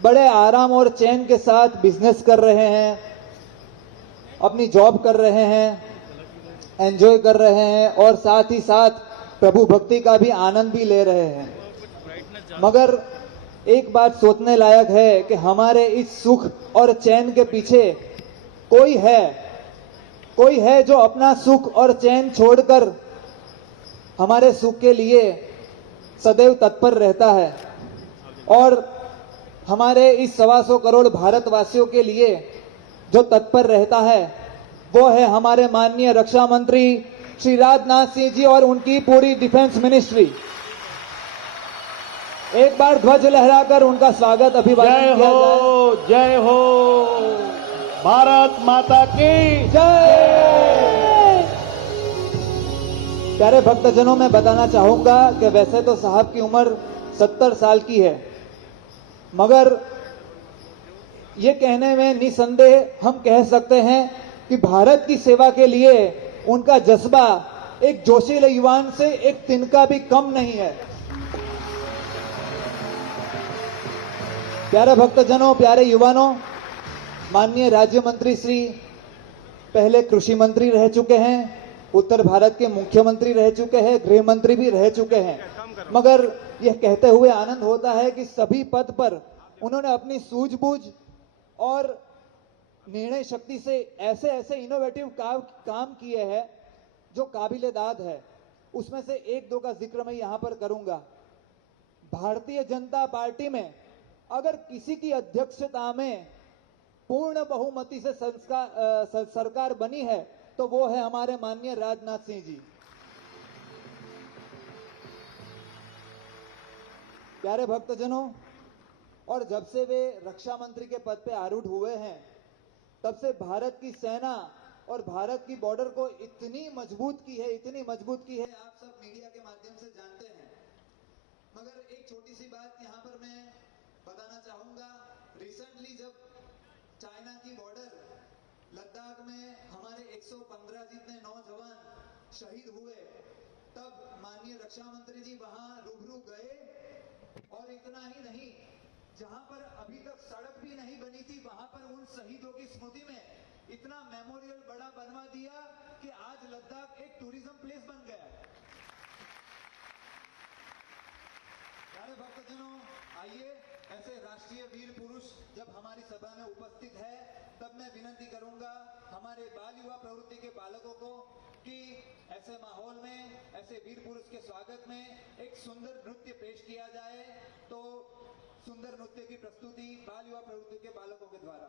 बड़े आराम और चैन के साथ बिजनेस कर रहे हैं, अपनी जॉब कर रहे हैं, एंजॉय कर रहे हैं और साथ ही साथ प्रभु भक्ति का भी आनंद भी ले रहे हैं। मगर एक बात सोचने लायक है कि हमारे इस सुख और चैन के पीछे कोई है जो अपना सुख और चैन छोड़कर हमारे सुख के लिए सदैव तत्पर रहता है और हमारे इस 125 करोड़ भारतवासियों के लिए जो तत्पर रहता है वो है हमारे माननीय रक्षा मंत्री श्री राजनाथ सिंह जी और उनकी पूरी डिफेंस मिनिस्ट्री। एक बार ध्वज लहराकर उनका स्वागत अभिवादन जय किया जाए। हो, जय हो, भारत माता की जय। प्यारे भक्तजनों, मैं बताना चाहूंगा कि वैसे तो साहब की उम्र 70 साल की है, मगर ये कहने में निसंदेह हम कह सकते हैं कि भारत की सेवा के लिए उनका जज्बा एक जोशीले युवान से एक तिनका भी कम नहीं है। प्यारे भक्तजनों, प्यारे युवानों, माननीय राज्य मंत्री श्री पहले कृषि मंत्री रह चुके हैं, उत्तर भारत के मुख्यमंत्री रह चुके हैं, गृह मंत्री भी रह चुके हैं, मगर यह कहते हुए आनंद होता है कि सभी पद पर उन्होंने अपनी सूझबूझ और निर्णय शक्ति से ऐसे ऐसे इनोवेटिव काम किए हैं जो काबिले दाद है। उसमें से एक दो का जिक्र मैं यहां पर करूंगा। भारतीय जनता पार्टी में अगर किसी की अध्यक्षता में पूर्ण बहुमति से सरकार बनी है तो वो है हमारे माननीय राजनाथ सिंह जी। प्यारे भक्तजनों, और जब से वे रक्षा मंत्री के पद पे आरूढ़ हुए हैं तब से भारत की सेना और भारत की बॉर्डर को इतनी मजबूत की है, आप सब मीडिया के माध्यम से जानते हैं। मगर एक छोटी सी बात यहां पर मैं बताना चाहूंगा। रिसेंटली जब चाइना की बॉर्डर लद्दाख में हमारे 115 जितने नौजवान शहीद हुए, तब माननीय रक्षा मंत्री जी वहां रूबरू गए और इतना ही नहीं, जहां पर अभी तक सड़क भी नहीं बनी थी वहां पर उन शहीदों की स्मृति में इतना मेमोरियल बड़ा बनवा दिया कि आज लद्दाख एक टूरिज्म प्लेस बन गया है। प्यारे भक्तजनों, आइए, ऐसे राष्ट्रीय वीर पुरुष जब हमारी सभा में उपस्थित है तब मैं विनती करूंगा हमारे बाल युवा प्रवृत्ति के बालकों को कि ऐसे माहौल में, ऐसे वीर पुरुष के स्वागत में एक सुंदर नृत्य पेश किया जाए। तो सुंदर नृत्य की प्रस्तुति बाल युवा प्रवृत्ति के बालकों के द्वारा।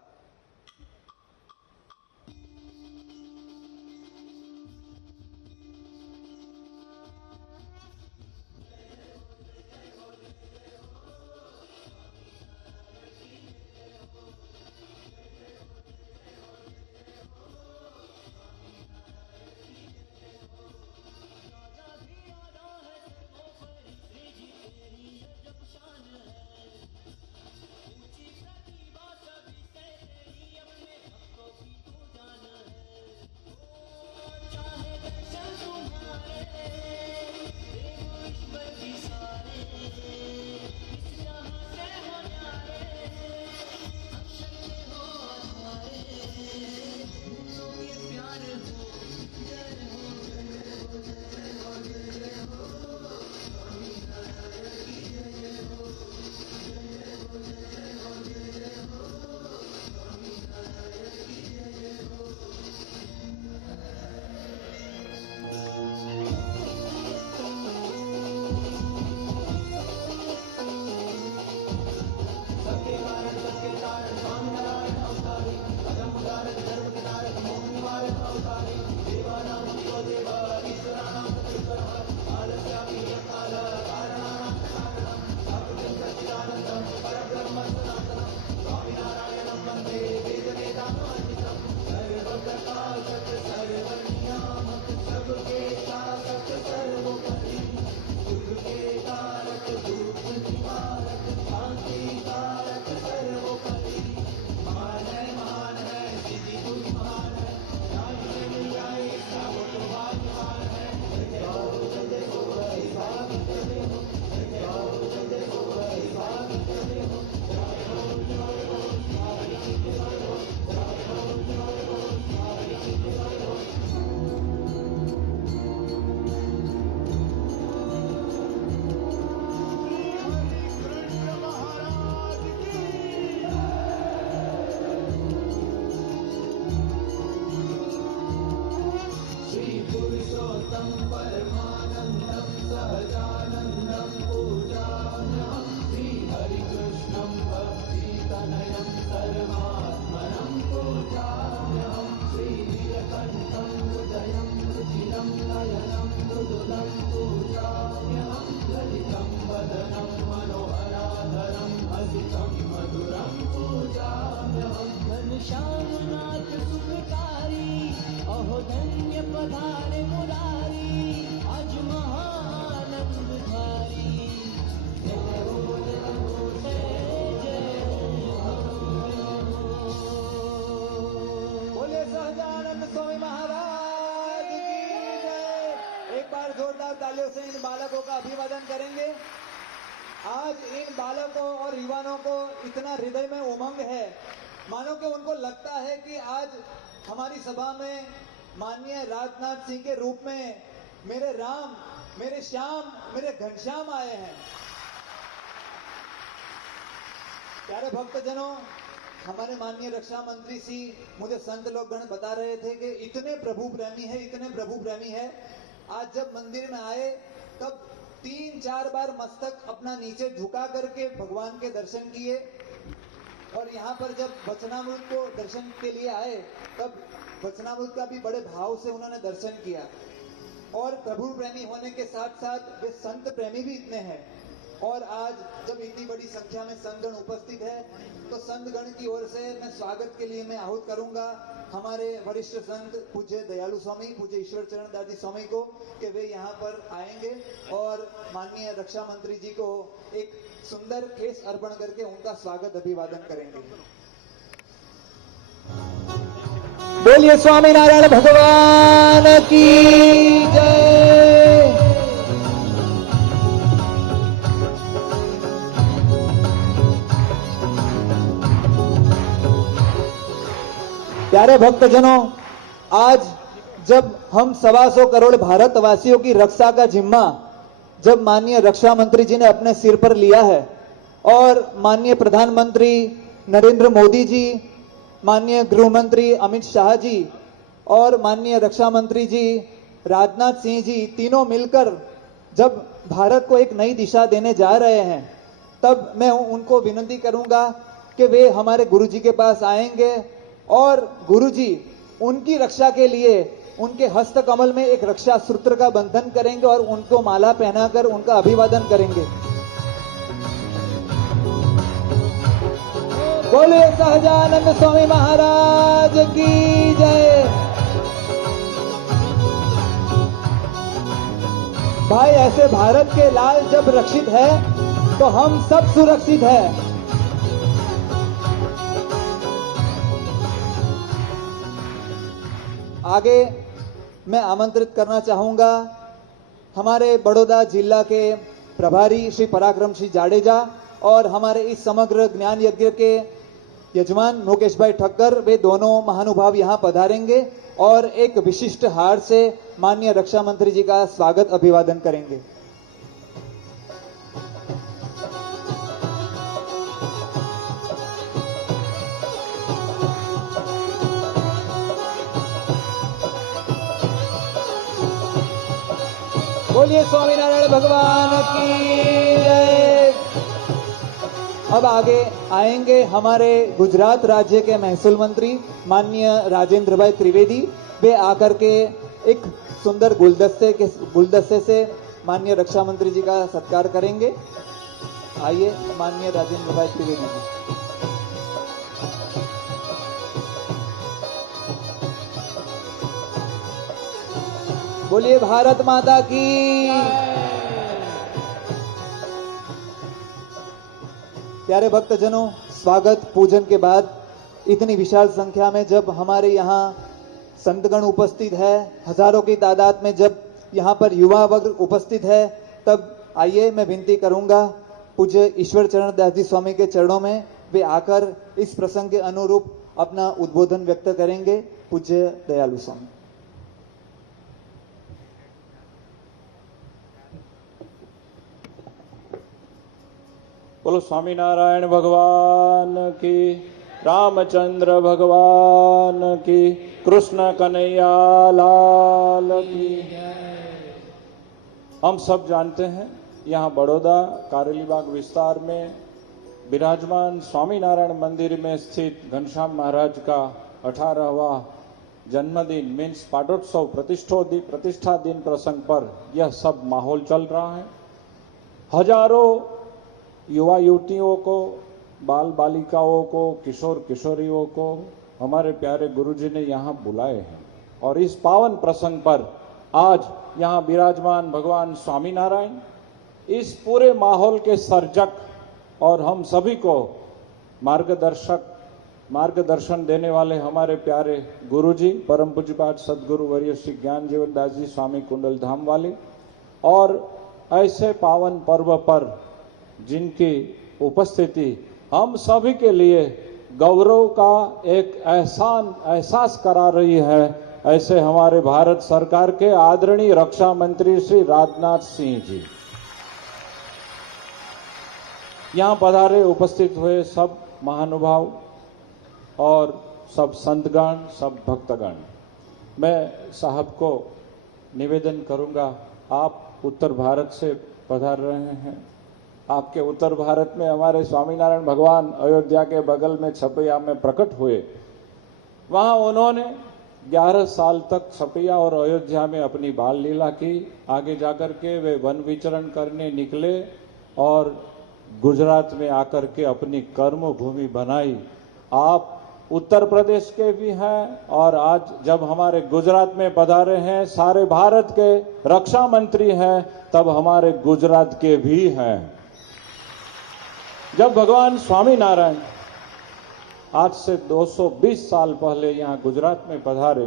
अभिवादन करेंगे। आज इन बालकों और युवाओं को इतना हृदय में उमंग है, मानो कि उनको लगता है कि आज हमारी सभा में माननीय राजनाथ सिंह के रूप में मेरे राम, मेरे श्याम, मेरे घनश्याम आए हैं। प्यारे भक्तजनों, हमारे माननीय रक्षा मंत्री जी मुझे संत लोकगण बता रहे थे कि इतने प्रभु प्रेमी है। आज जब मंदिर में आए तब 3-4 बार मस्तक अपना नीचे झुका करके भगवान के दर्शन किए, और यहाँ पर जब वचनामृत को दर्शन के लिए आए तब वचनामृत का भी बड़े भाव से उन्होंने दर्शन किया। और प्रभु प्रेमी होने के साथ साथ वे संत प्रेमी भी इतने हैं। और आज जब इतनी बड़ी संख्या में संतगण उपस्थित है तो संतगण की ओर से मैं स्वागत के लिए मैं आहूत करूंगा हमारे वरिष्ठ संत पूज्य दयालु स्वामी, पूज्य ईश्वर चरण दास जी स्वामी को, कि वे यहाँ पर आएंगे और माननीय रक्षा मंत्री जी को एक सुंदर केस अर्पण करके उनका स्वागत अभिवादन करेंगे। बोलिए स्वामीनारायण भगवान की जय। प्यारे भक्तजनों, आज जब हम 125 करोड़ भारतवासियों की रक्षा का जिम्मा जब माननीय रक्षा मंत्री जी ने अपने सिर पर लिया है, और माननीय प्रधानमंत्री नरेंद्र मोदी जी, माननीय गृह मंत्री अमित शाह जी और माननीय रक्षा मंत्री जी राजनाथ सिंह जी तीनों मिलकर जब भारत को एक नई दिशा देने जा रहे हैं, तब मैं उनको विनती करूंगा कि वे हमारे गुरुजी के पास आएंगे और गुरुजी उनकी रक्षा के लिए उनके हस्त कमल में एक रक्षा सूत्र का बंधन करेंगे और उनको माला पहनाकर उनका अभिवादन करेंगे। बोले सहजानंद स्वामी महाराज की जय। भाई, ऐसे भारत के लाल जब रक्षित है तो हम सब सुरक्षित है। आगे मैं आमंत्रित करना चाहूंगा हमारे बड़ौदा जिला के प्रभारी श्री पराक्रम सिंह जाडेजा और हमारे इस समग्र ज्ञान यज्ञ के यजमान मुकेश भाई ठक्कर। वे दोनों महानुभाव यहां पधारेंगे और एक विशिष्ट हार से माननीय रक्षा मंत्री जी का स्वागत अभिवादन करेंगे। बोलिए स्वामीनारायण भगवान की जय। अब आगे आएंगे हमारे गुजरात राज्य के महसूल मंत्री माननीय राजेंद्र भाई त्रिवेदी। वे आकर के एक सुंदर गुलदस्ते से माननीय रक्षा मंत्री जी का सत्कार करेंगे। आइए माननीय राजेंद्र भाई त्रिवेदी जी। बोलिए भारत माता की। प्यारे भक्तजनों, स्वागत पूजन के बाद इतनी विशाल संख्या में जब हमारे यहाँ संतगण उपस्थित है, हजारों की तादाद में जब यहाँ पर युवा वर्ग उपस्थित है, तब आइए मैं विनती करूंगा पूज्य ईश्वर चरण दास जी स्वामी के चरणों में वे आकर इस प्रसंग के अनुरूप अपना उद्बोधन व्यक्त करेंगे। पूज्य दयालु स्वामी। बोलो स्वामीनारायण भगवान की, रामचंद्र भगवान की, कृष्ण कन्हैया लाल की। हम सब जानते हैं यहाँ बड़ौदा कारेलीबाग विस्तार में विराजमान स्वामीनारायण मंदिर में स्थित घनश्याम महाराज का 18वां जन्मदिन मीन्स पाटोत्सव प्रतिष्ठा दिन प्रसंग पर यह सब माहौल चल रहा है। हजारों युवा युवतियों को, बाल बालिकाओं को, किशोर किशोरियों को हमारे प्यारे गुरुजी ने यहाँ बुलाए हैं, और इस पावन प्रसंग पर आज यहाँ विराजमान भगवान स्वामीनारायण इस पूरे माहौल के सर्जक और हम सभी को मार्गदर्शन देने वाले हमारे प्यारे गुरुजी परम पूज्यपाद सदगुरु वर्य श्री ज्ञान जीवन दास जी स्वामी कुंडल धाम वाले, और ऐसे पावन पर्व पर जिनकी उपस्थिति हम सभी के लिए गौरव का एक एहसास करा रही है, ऐसे हमारे भारत सरकार के आदरणीय रक्षा मंत्री श्री राजनाथ सिंह जी। यहाँ पधारे उपस्थित हुए सब महानुभाव और सब संतगण, सब भक्तगण, मैं साहब को निवेदन करूंगा, आप उत्तर भारत से पधार रहे हैं। आपके उत्तर भारत में हमारे स्वामीनारायण भगवान अयोध्या के बगल में छपैया में प्रकट हुए। वहां उन्होंने 11 साल तक छपैया और अयोध्या में अपनी बाल लीला की। आगे जाकर के वे वन विचरण करने निकले और गुजरात में आकर के अपनी कर्म भूमि बनाई। आप उत्तर प्रदेश के भी हैं और आज जब हमारे गुजरात में पधारे हैं, सारे भारत के रक्षा मंत्री हैं, तब हमारे गुजरात के भी हैं। जब भगवान स्वामीनारायण आज से 220 साल पहले यहाँ गुजरात में पधारे,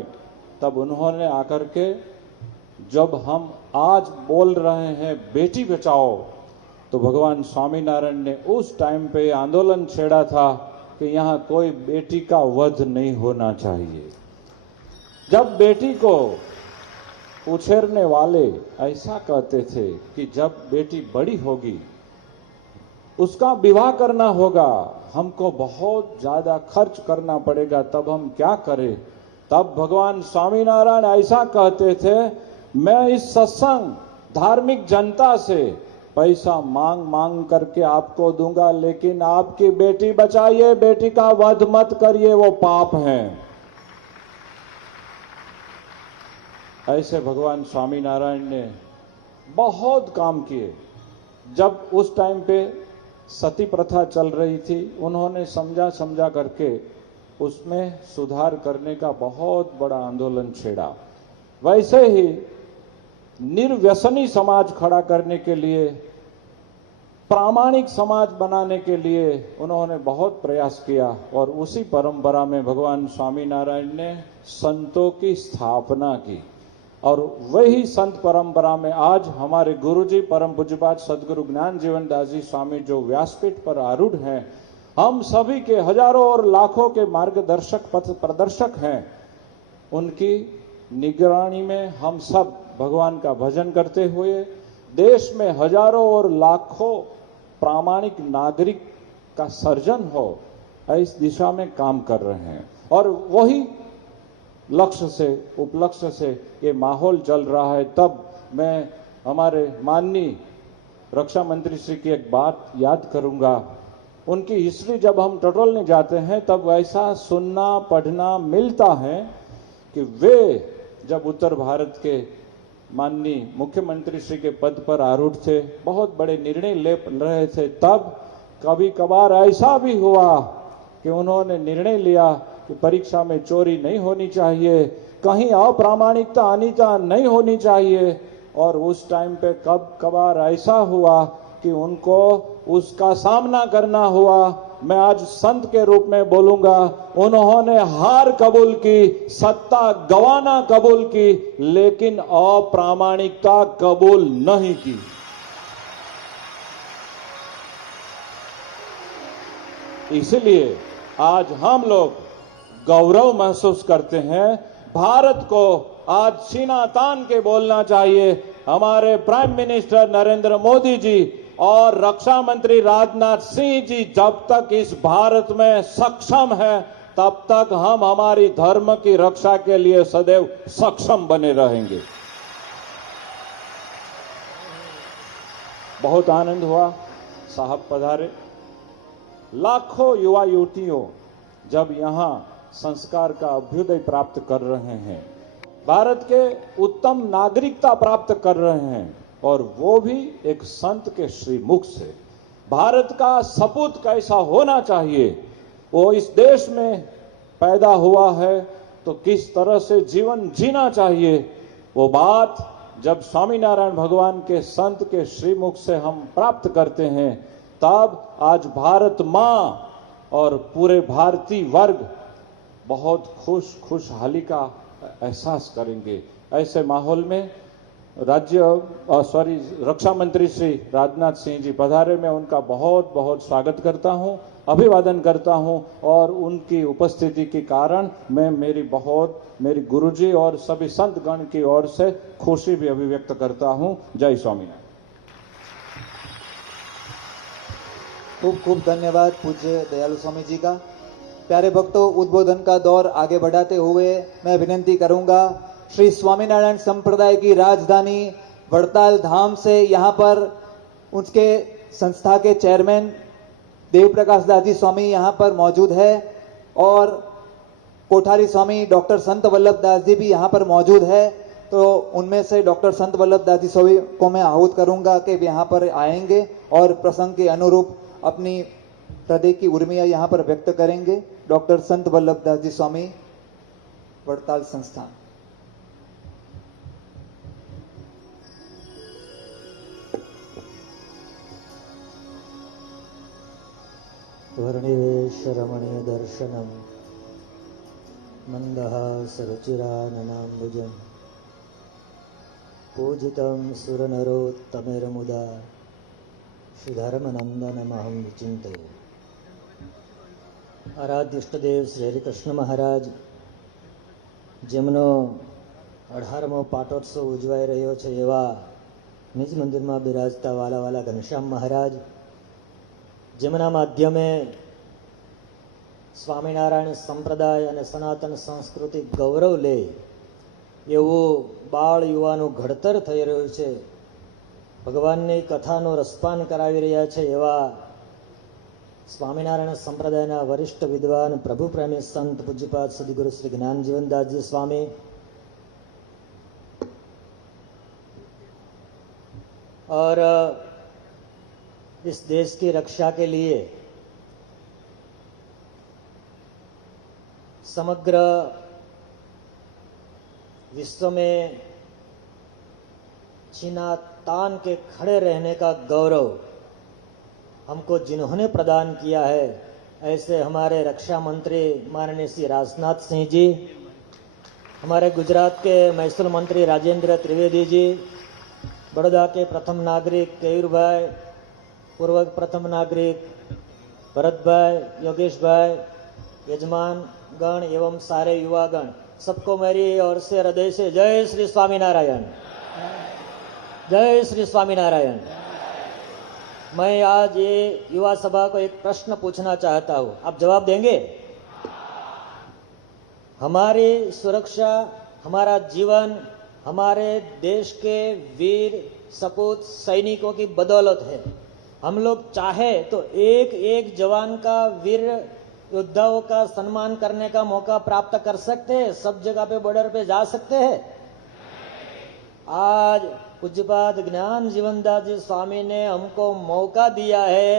तब उन्होंने आकर के, जब हम आज बोल रहे हैं बेटी बचाओ, तो भगवान स्वामीनारायण ने उस टाइम पे आंदोलन छेड़ा था कि यहाँ कोई बेटी का वध नहीं होना चाहिए। जब बेटी को उछेरने वाले ऐसा कहते थे कि जब बेटी बड़ी होगी उसका विवाह करना होगा, हमको बहुत ज्यादा खर्च करना पड़ेगा, तब हम क्या करें? तब भगवान स्वामीनारायण ऐसा कहते थे, मैं इस सत्संग धार्मिक जनता से पैसा मांग करके आपको दूंगा, लेकिन आपकी बेटी बचाइए, बेटी का वध मत करिए, वो पाप है। ऐसे भगवान स्वामीनारायण ने बहुत काम किए। जब उस टाइम पे सती प्रथा चल रही थी, उन्होंने समझा करके उसमें सुधार करने का बहुत बड़ा आंदोलन छेड़ा। वैसे ही निर्व्यसनी समाज खड़ा करने के लिए, प्रामाणिक समाज बनाने के लिए उन्होंने बहुत प्रयास किया और उसी परंपरा में भगवान स्वामीनारायण ने संतों की स्थापना की। और वही संत परंपरा में आज हमारे गुरुजी परम पूज्यपाद सदगुरु ज्ञान जीवन दास जी स्वामी जो व्यासपीठ पर आरूढ़ हैं, हम सभी के हजारों और लाखों के मार्गदर्शक पथ प्रदर्शक हैं। उनकी निगरानी में हम सब भगवान का भजन करते हुए देश में हजारों और लाखों प्रामाणिक नागरिक का सर्जन हो, इस दिशा में काम कर रहे हैं। और वही लक्ष्य से, उपलक्ष्य से ये माहौल चल रहा है। तब मैं हमारे माननीय रक्षा मंत्री श्री की एक बात याद करूंगा। उनकी हिस्ट्री जब हम टटोलने जाते हैं तब ऐसा सुनना पढ़ना मिलता है कि वे जब उत्तर भारत के माननीय मुख्यमंत्री श्री के पद पर आरूढ़ थे, बहुत बड़े निर्णय ले रहे थे, तब कभी कभार ऐसा भी हुआ कि उन्होंने निर्णय लिया कि परीक्षा में चोरी नहीं होनी चाहिए, कहीं अप्रामाणिकता अनिता नहीं होनी चाहिए। और उस टाइम पे कब कभार ऐसा हुआ कि उनको उसका सामना करना हुआ। मैं आज संत के रूप में बोलूंगा, उन्होंने हार कबूल की, सत्ता गंवाना कबूल की, लेकिन अप्रामाणिकता कबूल नहीं की। इसलिए आज हम लोग गौरव महसूस करते हैं। भारत को आज सीना तान के बोलना चाहिए, हमारे प्राइम मिनिस्टर नरेंद्र मोदी जी और रक्षा मंत्री राजनाथ सिंह जी जब तक इस भारत में सक्षम है, तब तक हम हमारी धर्म की रक्षा के लिए सदैव सक्षम बने रहेंगे। बहुत आनंद हुआ, साहब पधारे। लाखों युवा युवतियों जब यहां संस्कार का अभ्युदय प्राप्त कर रहे हैं, भारत के उत्तम नागरिकता प्राप्त कर रहे हैं, और वो भी एक संत के श्रीमुख से। भारत का सपूत कैसा होना चाहिए, वो इस देश में पैदा हुआ है तो किस तरह से जीवन जीना चाहिए, वो बात जब स्वामीनारायण भगवान के संत के श्रीमुख से हम प्राप्त करते हैं, तब आज भारत मां और पूरे भारतीय वर्ग बहुत खुशहाली का एहसास करेंगे। ऐसे माहौल में रक्षा मंत्री श्री राजनाथ सिंह जी पधारे, मैं उनका बहुत बहुत स्वागत करता हूं, अभिवादन करता हूं और उनकी उपस्थिति के कारण मैं मेरी गुरुजी और सभी संत गण की ओर से खुशी भी अभिव्यक्त करता हूं। जय स्वामीनारायण। खूब खूब धन्यवाद पूज्य दयालु स्वामी जी का। प्यारे भक्तों, उद्बोधन का दौर आगे बढ़ाते हुए मैं विनंती करूंगा, श्री स्वामीनारायण संप्रदाय की राजधानी वड़ताल धाम से यहाँ पर उसके संस्था के चेयरमैन देव प्रकाश दास जी स्वामी यहाँ पर मौजूद है और कोठारी स्वामी डॉक्टर संत वल्लभ दास जी भी यहाँ पर मौजूद है। तो उनमें से डॉक्टर संत वल्लभ दास जी स्वामी को मैं आहूत करूंगा कि वे यहाँ पर आएंगे और प्रसंग के अनुरूप अपनी हृदय की उर्मियां यहाँ पर व्यक्त करेंगे। डॉक्टर संत वल्लभ दास जी स्वामी, वड़ताल संस्थान। वर्णिवेश रमणीय दर्शनम मंदहास रुचिराननाम्बुजं पूजितं सुरनरोत्तमेर्मुदा श्रीधर्मनंदनमहं विचिन्तये। आराध्य इष्टदेव श्री हरिकृष्ण महाराज, જેમનો 18મો પાટોત્સવ ઉજવાઈ રહ્યો છે, એવા નિજ મંદિરમાં બિરાજતા વાલા ઘનશ્યામ મહારાજ, જેમના માધ્યમે સ્વામિનારાયણ સંપ્રદાય અને સનાતન સંસ્કૃતિ ગૌરવ લે એવું બાળ યુવાનું ઘડતર થઈ રહ્યું છે, ભગવાનની કથાનો રસપાન કરાવી રહ્યા છે એવા સ્વામિનારાયણ સંપ્રદાયના વરિષ્ઠ વિદ્વાન પ્રભુ પ્રેમી સંત પૂજ્યપાદ સદગુરુ શ્રી જ્ઞાનજીવનદાસજી स्वामी, और इस देश की रक्षा के लिए समग्र विश्व में छीना तान के खड़े रहने का गौरव हमको जिन्होंने प्रदान किया है, ऐसे हमारे रक्षा मंत्री माननीय श्री राजनाथ सिंह जी, हमारे गुजरात के महसूल मंत्री राजेंद्र त्रिवेदी जी, बड़ौदा के प्रथम नागरिक केयूर भाई, पूर्व प्रथम नागरिक भरत भाई, योगेश भाई, यजमान गण एवं सारे युवागण, सबको मेरी ओर से हृदय से जय श्री स्वामीनारायण, जय श्री स्वामीनारायण। मैं आज ये युवा सभा को एक प्रश्न पूछना चाहता हूं, आप जवाब देंगे? हमारी सुरक्षा, हमारा जीवन हमारे देश के वीर सपूत सैनिकों की बदौलत है। हम लोग चाहे तो एक एक जवान का, वीर योद्धाओं का सम्मान करने का मौका प्राप्त कर सकते हैं, सब जगह पे बॉर्डर पे जा सकते हैं। आज पूज्यपाद ज्ञान जीवनदास जी स्वामी ने हमको मौका दिया है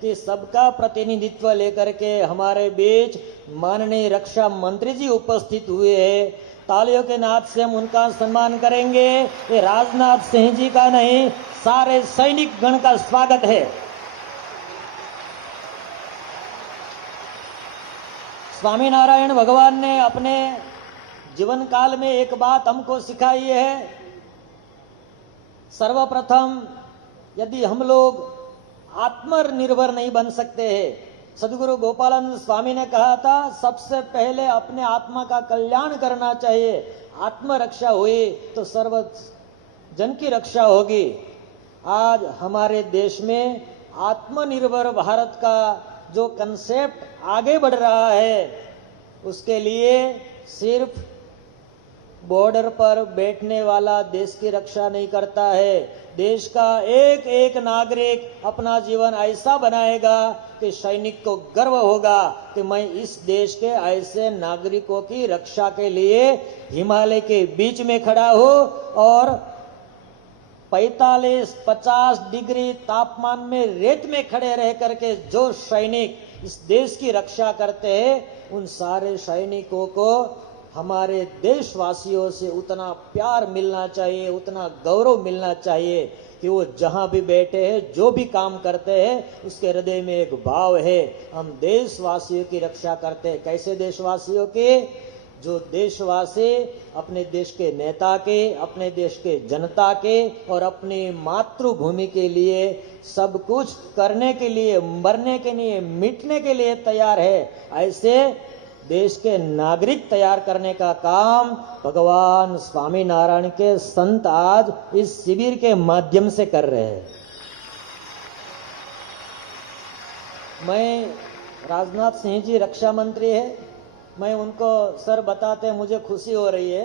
कि सबका प्रतिनिधित्व लेकर के हमारे बीच माननीय रक्षा मंत्री जी उपस्थित हुए हैं। तालियों के नाद से हम उनका सम्मान करेंगे। ये राजनाथ सिंह जी का नहीं, सारे सैनिक गण का स्वागत है। स्वामीनारायण भगवान ने अपने जीवन काल में एक बात हमको सिखाई है। सर्वप्रथम यदि हम लोग आत्मनिर्भर नहीं बन सकते हैं, सदगुरु गोपालानंद स्वामी ने कहा था, सबसे पहले अपने आत्मा का कल्याण करना चाहिए। आत्मरक्षा हुई तो सर्व जन की रक्षा होगी। आज हमारे देश में आत्मनिर्भर भारत का जो कंसेप्ट आगे बढ़ रहा है, उसके लिए सिर्फ बॉर्डर पर बैठने वाला देश की रक्षा नहीं करता है। देश का एक एक नागरिक अपना जीवन ऐसा बनाएगा कि सैनिक को गर्व होगा कि मैं इस देश के ऐसे नागरिकों की रक्षा के लिए हिमालय के बीच में खड़ा हूं और 45-50 डिग्री तापमान में रेत में खड़े रह करके जो सैनिक इस देश की रक्षा करते हैं, उन सारे सैनिकों को हमारे देशवासियों से उतना प्यार मिलना चाहिए, उतना गौरव मिलना चाहिए कि वो जहां भी बैठे हैं, जो भी काम करते हैं, उसके हृदय में एक भाव है, हम देशवासियों की रक्षा करते हैं। कैसे देशवासियों की? जो देशवासी अपने देश के नेता के, अपने देश के जनता के और अपनी मातृभूमि के लिए सब कुछ करने के लिए, मरने के लिए, मिटने के लिए तैयार है, ऐसे देश के नागरिक तैयार करने का काम भगवान स्वामी नारायण के संत आज इस शिविर के माध्यम से कर रहे हैं। मैं राजनाथ सिंह जी रक्षा मंत्री है, मैं उनको सर बताते मुझे खुशी हो रही है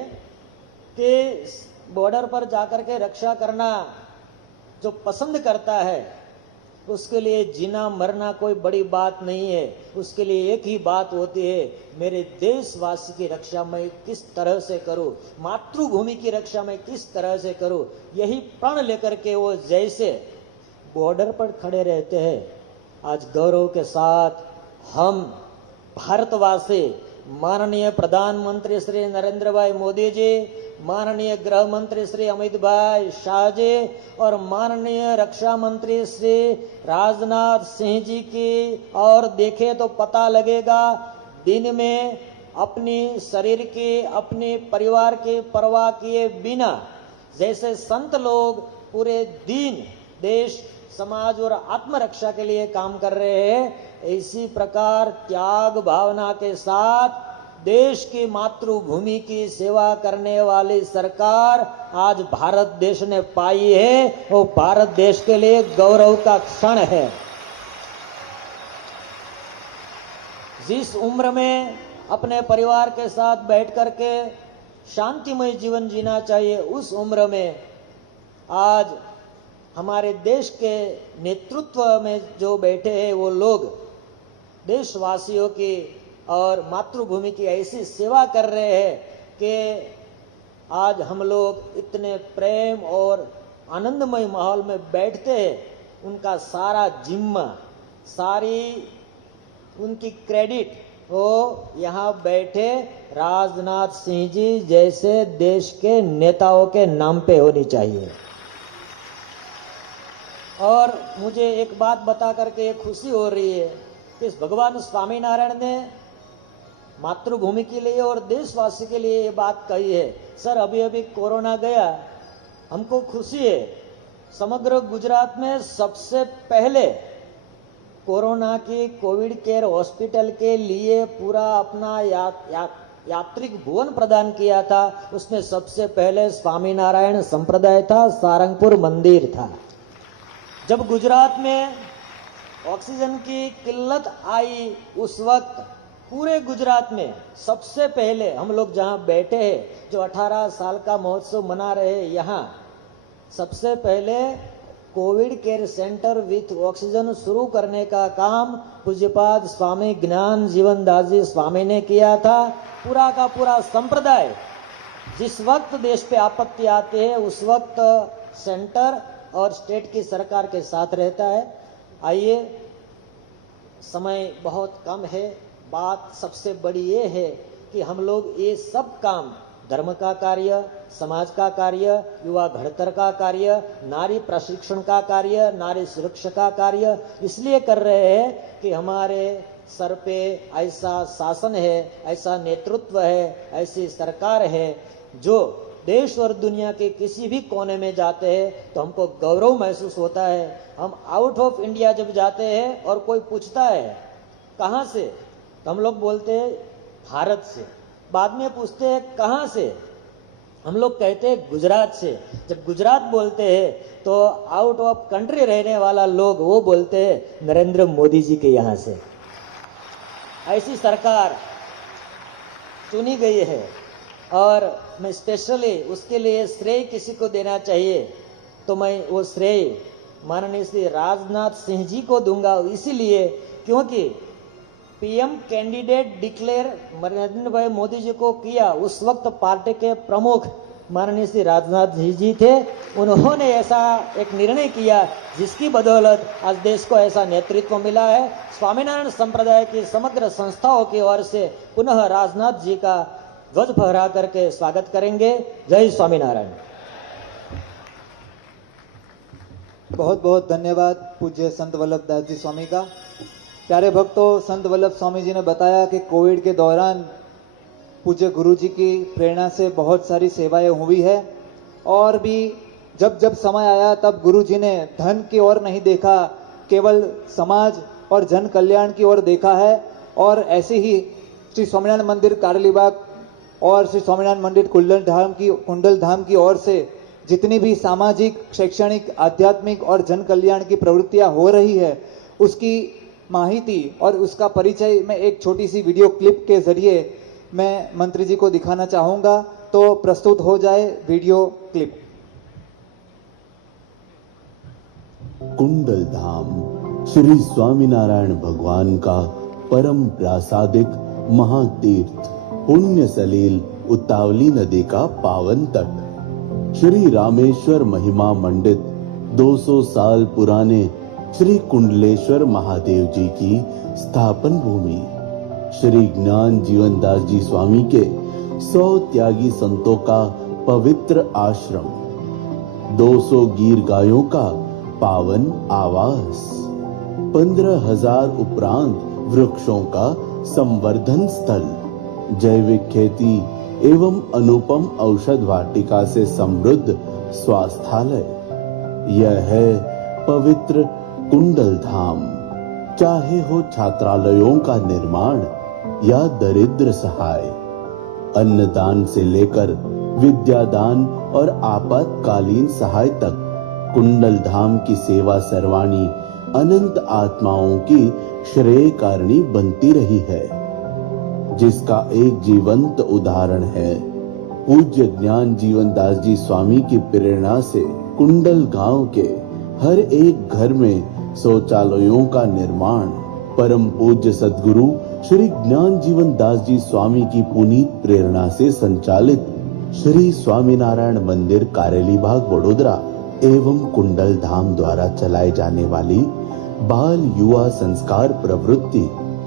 कि बॉर्डर पर जाकर के रक्षा करना जो पसंद करता है उसके लिए जीना मरना कोई बड़ी बात नहीं है। उसके लिए एक ही बात होती है, मेरे देशवासी की रक्षा मैं किस तरह से करूं, मातृभूमि की रक्षा मैं किस तरह से करूं। यही प्रण लेकर के वो जैसे बॉर्डर पर खड़े रहते हैं, आज गौरव के साथ हम भारतवासी माननीय प्रधानमंत्री श्री नरेंद्र भाई मोदी जी, माननीय गृह मंत्री श्री अमित भाई शाह जी और माननीय रक्षा मंत्री श्री राजनाथ सिंह जी की और देखे तो पता लगेगा, दिन में अपनी शरीर की, अपने परिवार की परवाह किए बिना जैसे संत लोग पूरे दिन देश, समाज और आत्मरक्षा के लिए काम कर रहे हैं, इसी प्रकार त्याग भावना के साथ देश की मातृभूमि की सेवा करने वाली सरकार आज भारत देश ने पाई है। वो भारत देश के लिए गौरव का क्षण है। जिस उम्र में अपने परिवार के साथ बैठ करके शांतिमय जीवन जीना चाहिए, उस उम्र में आज हमारे देश के नेतृत्व में जो बैठे हैं वो लोग देशवासियों की और मातृभूमि की ऐसी सेवा कर रहे हैं कि आज हम लोग इतने प्रेम और आनंदमय माहौल में बैठते हैं। उनका सारा जिम्मा, सारी उनकी क्रेडिट वो यहाँ बैठे राजनाथ सिंह जी जैसे देश के नेताओं के नाम पे होनी चाहिए। और मुझे एक बात बता करके खुशी हो रही है कि भगवान स्वामीनारायण ने मातृभूमि के लिए और देशवासी के लिए ये बात कही है। सर अभी अभी कोरोना गया, हमको खुशी है, समग्र गुजरात में सबसे पहले कोरोना की कोविड केयर हॉस्पिटल के लिए पूरा अपना यात्रिक भवन प्रदान किया था। उसमें सबसे पहले स्वामीनारायण संप्रदाय था, सारंगपुर मंदिर था। जब गुजरात में ऑक्सीजन की किल्लत आई उस वक्त पूरे गुजरात में सबसे पहले हम लोग जहां बैठे हैं, जो 18 साल का महोत्सव मना रहे हैं, यहां सबसे पहले Covid care centre with oxygen शुरू करने का काम पूज्यपाद स्वामी ज्ञान जीवन दास जी स्वामी ने किया था। पूरा का पूरा संप्रदाय जिस वक्त देश पे आपत्ति आती है उस वक्त सेंटर और स्टेट की सरकार के साथ रहता है। आइए, समय बहुत कम है, बात सबसे बड़ी ये है कि हम लोग ये सब काम धर्म का कार्य, समाज का कार्य, युवा घड़तर का कार्य, नारी प्रशिक्षण का कार्य, नारी सुरक्षा का कार्य इसलिए कर रहे हैं कि हमारे सर पे ऐसा शासन है, ऐसा नेतृत्व है, ऐसी सरकार है जो देश और दुनिया के किसी भी कोने में जाते हैं तो हमको गौरव महसूस होता है। हम आउट ऑफ इंडिया जब जाते हैं और कोई पूछता है कहाँ से, तो हम लोग बोलते हैं भारत से। बाद में पूछते हैं कहाँ से, हम लोग कहते हैं गुजरात से। जब गुजरात बोलते हैं तो आउट ऑफ कंट्री रहने वाला लोग वो बोलते हैं नरेंद्र मोदी जी के यहाँ से। ऐसी सरकार चुनी गई है और मैं स्पेशली उसके लिए श्रेय किसी को देना चाहिए तो मैं वो श्रेय माननीय श्री राजनाथ सिंह जी को दूंगा, इसीलिए क्योंकि पीएम कैंडिडेट डिक्लेयर नरेंद्र भाई मोदी जी को किया उस वक्त पार्टी के प्रमुख माननीय श्री राजनाथ जी थे। उन्होंने ऐसा एक निर्णय किया जिसकी बदौलत आज देश को ऐसा नेतृत्व मिला है। स्वामीनारायण संप्रदाय की समग्र संस्थाओं की ओर से पुनः राजनाथ जी का ध्वज फहरा करके स्वागत करेंगे। जय स्वामीनारायण। बहुत बहुत धन्यवाद पूज्य संत वल्लभ दास जी स्वामी का। प्यारे भक्तों, संत वल्लभ स्वामी जी ने बताया कि कोविड के दौरान पूज्य गुरु जी की प्रेरणा से बहुत सारी सेवाएं हुई है और भी जब जब समय आया तब गुरु जी ने धन की ओर नहीं देखा, केवल समाज और जन कल्याण की ओर देखा है। और ऐसे ही श्री स्वामीनारायण मंदिर कारेलीबाग और श्री स्वामीनारायण मंदिर कुंडल धाम की ओर से जितनी भी सामाजिक, शैक्षणिक, आध्यात्मिक और जन कल्याण की प्रवृत्तियां हो रही है, उसकी माहिती और उसका परिचय मैं एक छोटी सी वीडियो क्लिप के जरिए मैं मंत्री जी को दिखाना चाहूंगा। तो प्रस्तुत हो जाए वीडियो क्लिप। कुंडल धाम श्री स्वामीनारायण भगवान का परम प्रासादिक महातीर्थ, पुण्य सलील उत्तावली नदी का पावन तट, श्री रामेश्वर महिमा मंडित 200 साल पुराने श्री कुंडलेश्वर महादेव जी की स्थापन भूमि, श्री ज्ञान जीवन दास जी स्वामी के 100 त्यागी संतों का पवित्र आश्रम, 200 गीर गायों का पावन आवास, 15,000 उपरांत वृक्षों का संवर्धन स्थल, जैविक खेती एवं अनुपम औषध वाटिका से समृद्ध स्वास्थ्यालय। यह है पवित्र कुंडल धाम। चाहे हो छात्रालयों का निर्माण या दरिद्र सहाय, अन्नदान से लेकर विद्यादान और आपातकालीन सहाय तक, कुंडल धाम की सेवा सर्वाणी अनंत आत्माओं की श्रेय कारिणी बनती रही है, जिसका एक जीवंत उदाहरण है पूज्य ज्ञान जीवन दास जी स्वामी की प्रेरणा से कुंडल गांव के हर एक घर में शौचालयों का निर्माण। परम पूज्य सद्गुरु श्री ज्ञान जीवन दास जी स्वामी की पुनीत प्रेरणा से संचालित श्री स्वामीनारायण मंदिर कारेलीबाग वडोदरा एवं कुंडल धाम द्वारा चलाए जाने वाली बाल युवा संस्कार प्रवृत्ति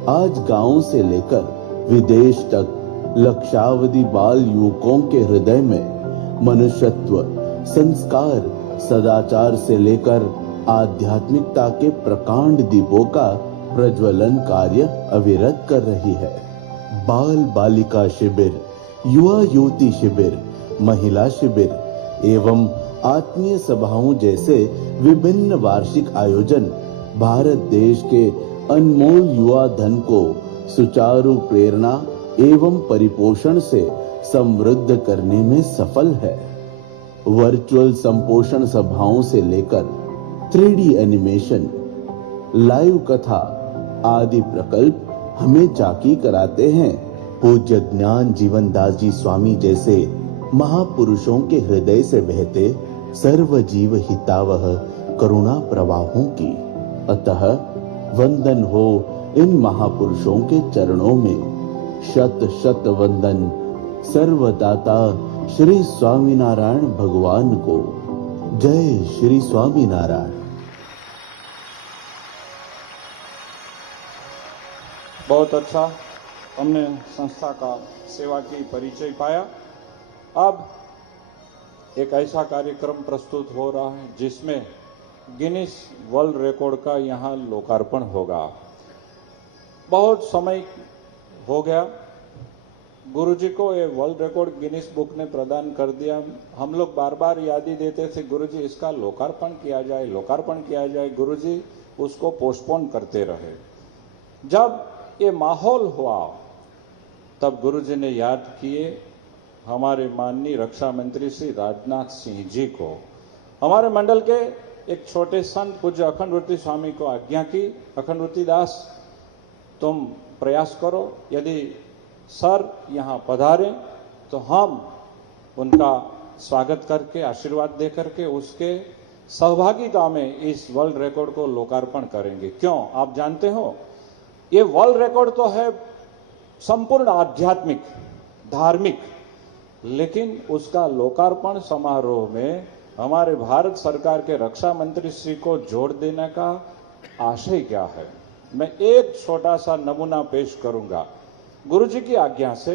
आज गांव से लेकर विदेश तक लक्षावधि बाल युवकों के हृदय में मनुष्यत्व, संस्कार, सदाचार से लेकर आध्यात्मिकता के प्रकांड दीपों का प्रज्वलन कार्य अविरत कर रही है। बाल बालिका शिविर, युवा युवती शिविर, महिला शिविर एवं आत्मीय सभाओं जैसे विभिन्न वार्षिक आयोजन भारत देश के अनमोल युवा धन को सुचारू प्रेरणा एवं परिपोषण से समृद्ध करने में सफल है। वर्चुअल संपोषण सभाओं से लेकर 3D एनिमेशन, लाइव कथा आदि प्रकल्प हमें जाकी कराते हैं पूज्य ज्ञान जीवन दास जी स्वामी जैसे महापुरुषों के हृदय से बहते सर्व जीव हितावह करुणा प्रवाहों की। अतः वंदन हो इन महापुरुषों के चरणों में। शत शत वंदन सर्वदाता श्री स्वामीनारायण भगवान को। जय श्री स्वामीनारायण। बहुत अच्छा, हमने संस्था का सेवा की परिचय पाया। अब एक ऐसा कार्यक्रम प्रस्तुत हो रहा है जिसमें गिनीज वर्ल्ड रिकॉर्ड का यहाँ लोकार्पण होगा। बहुत समय हो गया, गुरुजी को ये वर्ल्ड रिकॉर्ड गिनीज बुक ने प्रदान कर दिया। हम लोग बार बार यादी देते थे, गुरुजी इसका लोकार्पण किया जाए, लोकार्पण किया जाए। गुरुजी उसको पोस्टपोन करते रहे। जब ये माहौल हुआ तब गुरुजी ने याद किए हमारे माननीय रक्षा मंत्री श्री राजनाथ सिंह जी को। हमारे मंडल के एक छोटे संत पूज्य अखंडवृत्ति स्वामी को आज्ञा की, अखंडवृत्ति दास तुम प्रयास करो, यदि सर यहाँ पधारें तो हम उनका स्वागत करके आशीर्वाद दे करके उसके सहभागिता में इस वर्ल्ड रिकॉर्ड को लोकार्पण करेंगे। क्यों आप जानते हो, ये वर्ल्ड रिकॉर्ड तो है संपूर्ण आध्यात्मिक धार्मिक, लेकिन उसका लोकार्पण समारोह में हमारे भारत सरकार के रक्षा मंत्री श्री को जोड़ देने का आशय क्या है। मैं एक छोटा सा नमूना पेश करूंगा। गुरुजी की आज्ञा से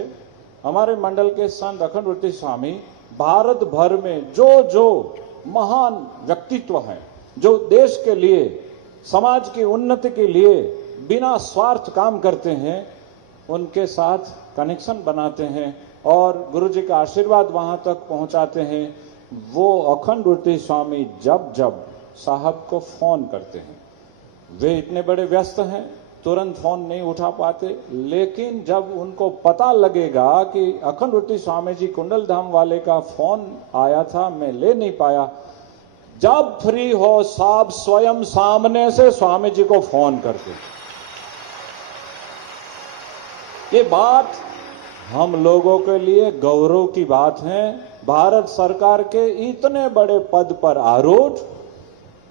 हमारे मंडल के संत अखंडवृत्ति स्वामी भारत भर में जो जो महान व्यक्तित्व हैं, जो देश के लिए समाज की उन्नति के लिए बिना स्वार्थ काम करते हैं, उनके साथ कनेक्शन बनाते हैं और गुरु जी का आशीर्वाद वहां तक पहुंचाते हैं। वो अखंडवती स्वामी जब जब साहब को फोन करते हैं, वे इतने बड़े व्यस्त हैं, तुरंत फोन नहीं उठा पाते, लेकिन जब उनको पता लगेगा कि अखंडवती स्वामी जी कुंडल धाम वाले का फोन आया था, मैं ले नहीं पाया, जब फ्री हो साहब स्वयं सामने से स्वामी जी को फोन करते। ये बात हम लोगों के लिए गौरव की बात है। भारत सरकार के इतने बड़े पद पर आरूढ़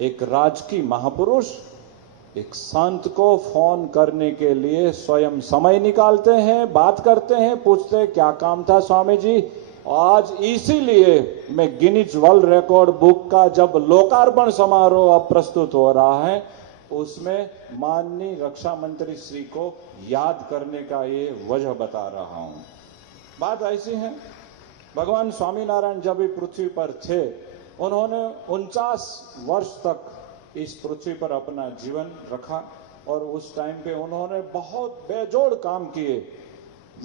एक राजकीय महापुरुष एक संत को फोन करने के लिए स्वयं समय निकालते हैं, बात करते हैं, पूछते हैं क्या काम था स्वामी जी। आज इसीलिए मैं गिनीज वर्ल्ड रिकॉर्ड बुक का जब लोकार्पण समारोह अब प्रस्तुत हो रहा है, उसमें माननीय रक्षा मंत्री श्री को याद करने का ये वजह बता रहा हूं। बात ऐसी है, भगवान स्वामीनारायण जब भी पृथ्वी पर थे, उन्होंने 49 वर्ष तक इस पृथ्वी पर अपना जीवन रखा और उस टाइम पे उन्होंने बहुत बेजोड़ काम किए।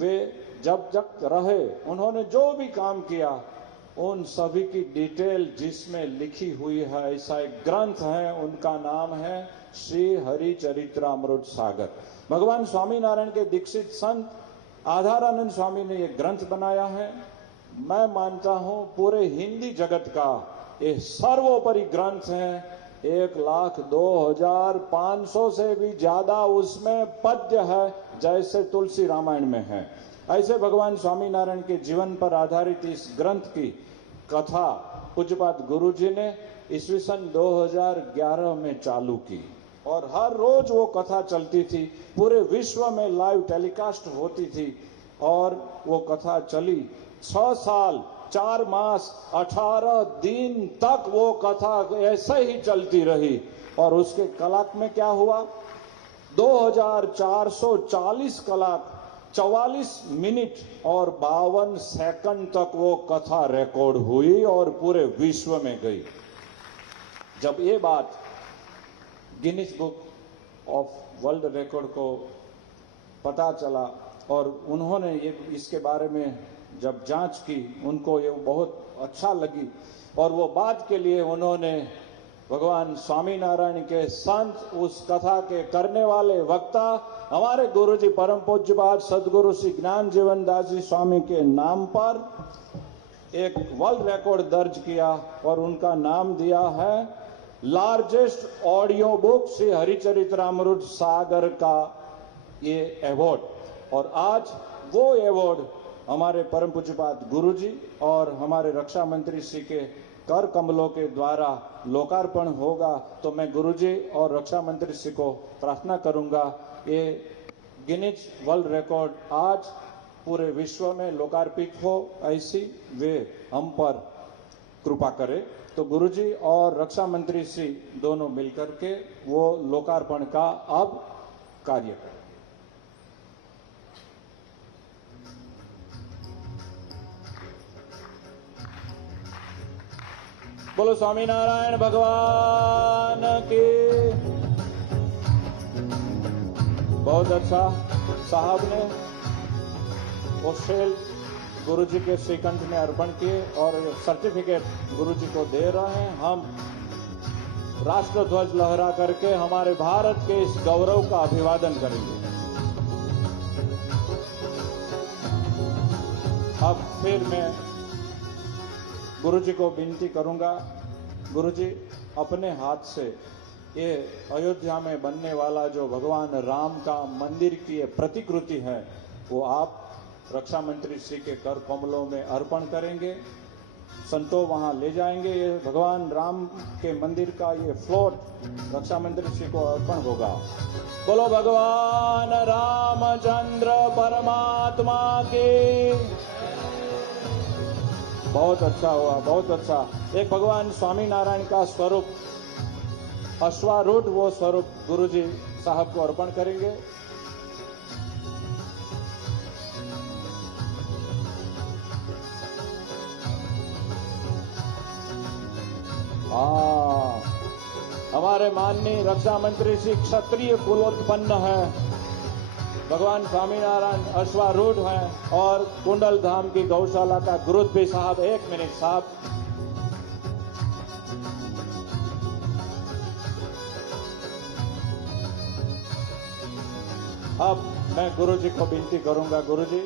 वे जब जब रहे उन्होंने जो भी काम किया उन सभी की डिटेल जिसमें लिखी हुई है, ऐसा एक ग्रंथ है, उनका नाम है श्री हरि चरित्रामृत सागर। भगवान स्वामीनारायण के दीक्षित संत आधारानंद स्वामी ने यह ग्रंथ बनाया है। मैं मानता हूं पूरे हिंदी जगत का ये सर्वोपरि ग्रंथ है। 1,02,500 से भी ज्यादा उसमें पद्य है, जैसे तुलसी रामायण में है। ऐसे भगवान स्वामीनारायण के जीवन पर आधारित इस ग्रंथ की कथा पूज्यपाद गुरु जी ने ईस्वी सन 2011 में चालू की और हर रोज वो कथा चलती थी, पूरे विश्व में लाइव टेलीकास्ट होती थी और वो कथा चली 6 साल 4 मास 18 दिन तक वो कथा ऐसे ही चलती रही। और उसके कलाक में क्या हुआ, 2440 कलाक 44 मिनट और 52 सेकंड तक वो कथा रिकॉर्ड हुई और पूरे विश्व में गई। जब ये बात Guinness book of world record को पता चला और उन्होंने ये इसके बारे में जब जांच की, उनको ये बहुत अच्छा लगी और वो बात के लिए उन्होंने भगवान स्वामीनारायण के संत, उस कथा के करने वाले वक्ता हमारे गुरुजी परम पूज्यपाद सदगुरु श्री ज्ञान जीवन दास जी स्वामी के नाम पर एक वर्ल्ड रिकॉर्ड दर्ज किया और उनका नाम दिया है लार्जेस्ट ऑडियो बुक श्री हरिचरित्रामृत सागर का ये अवार्ड। और आज वो अवार्ड हमारे परम पूज्यपाद गुरुजी और हमारे रक्षा मंत्री श्री के कर कमलों के द्वारा लोकार्पण होगा। तो मैं गुरुजी और रक्षा मंत्री श्री को प्रार्थना करूंगा, ये गिनीज वर्ल्ड रिकॉर्ड आज पूरे विश्व में लोकार्पित हो, ऐसी वे हम पर कृपा करे। तो गुरुजी और रक्षा मंत्री श्री दोनों मिलकर के वो लोकार्पण का अब कार्य करें। बोलो स्वामीनारायण भगवान की। बहुत अच्छा, साहब ने वो शेल गुरुजी के श्रीकंठ में अर्पण किए और सर्टिफिकेट गुरुजी को दे रहे हैं। हम राष्ट्र ध्वज लहरा करके हमारे भारत के इस गौरव का अभिवादन करेंगे। अब फिर मैं गुरुजी को विनती करूंगा, गुरुजी अपने हाथ से ये अयोध्या में बनने वाला जो भगवान राम का मंदिर की ये प्रतिकृति है वो आप रक्षा मंत्री श्री के कर कमलों में अर्पण करेंगे। संतों वहां ले जाएंगे। ये भगवान राम के मंदिर का ये फ्लोट रक्षा मंत्री श्री को अर्पण होगा। बोलो भगवान रामचंद्र परमात्मा की। बहुत अच्छा हुआ, बहुत अच्छा। एक भगवान स्वामीनारायण का स्वरूप अश्वारूढ़, वो स्वरूप गुरुजी साहब को अर्पण करेंगे। हमारे माननीय रक्षा मंत्री श्री क्षत्रिय कुलोत्पन्न है, भगवान स्वामीनारायण अश्वारूढ़ हैं और कुंडल धाम की गौशाला का गुरुद भी साहब 1 मिनट साहब। अब मैं गुरुजी को विनती करूंगा, गुरुजी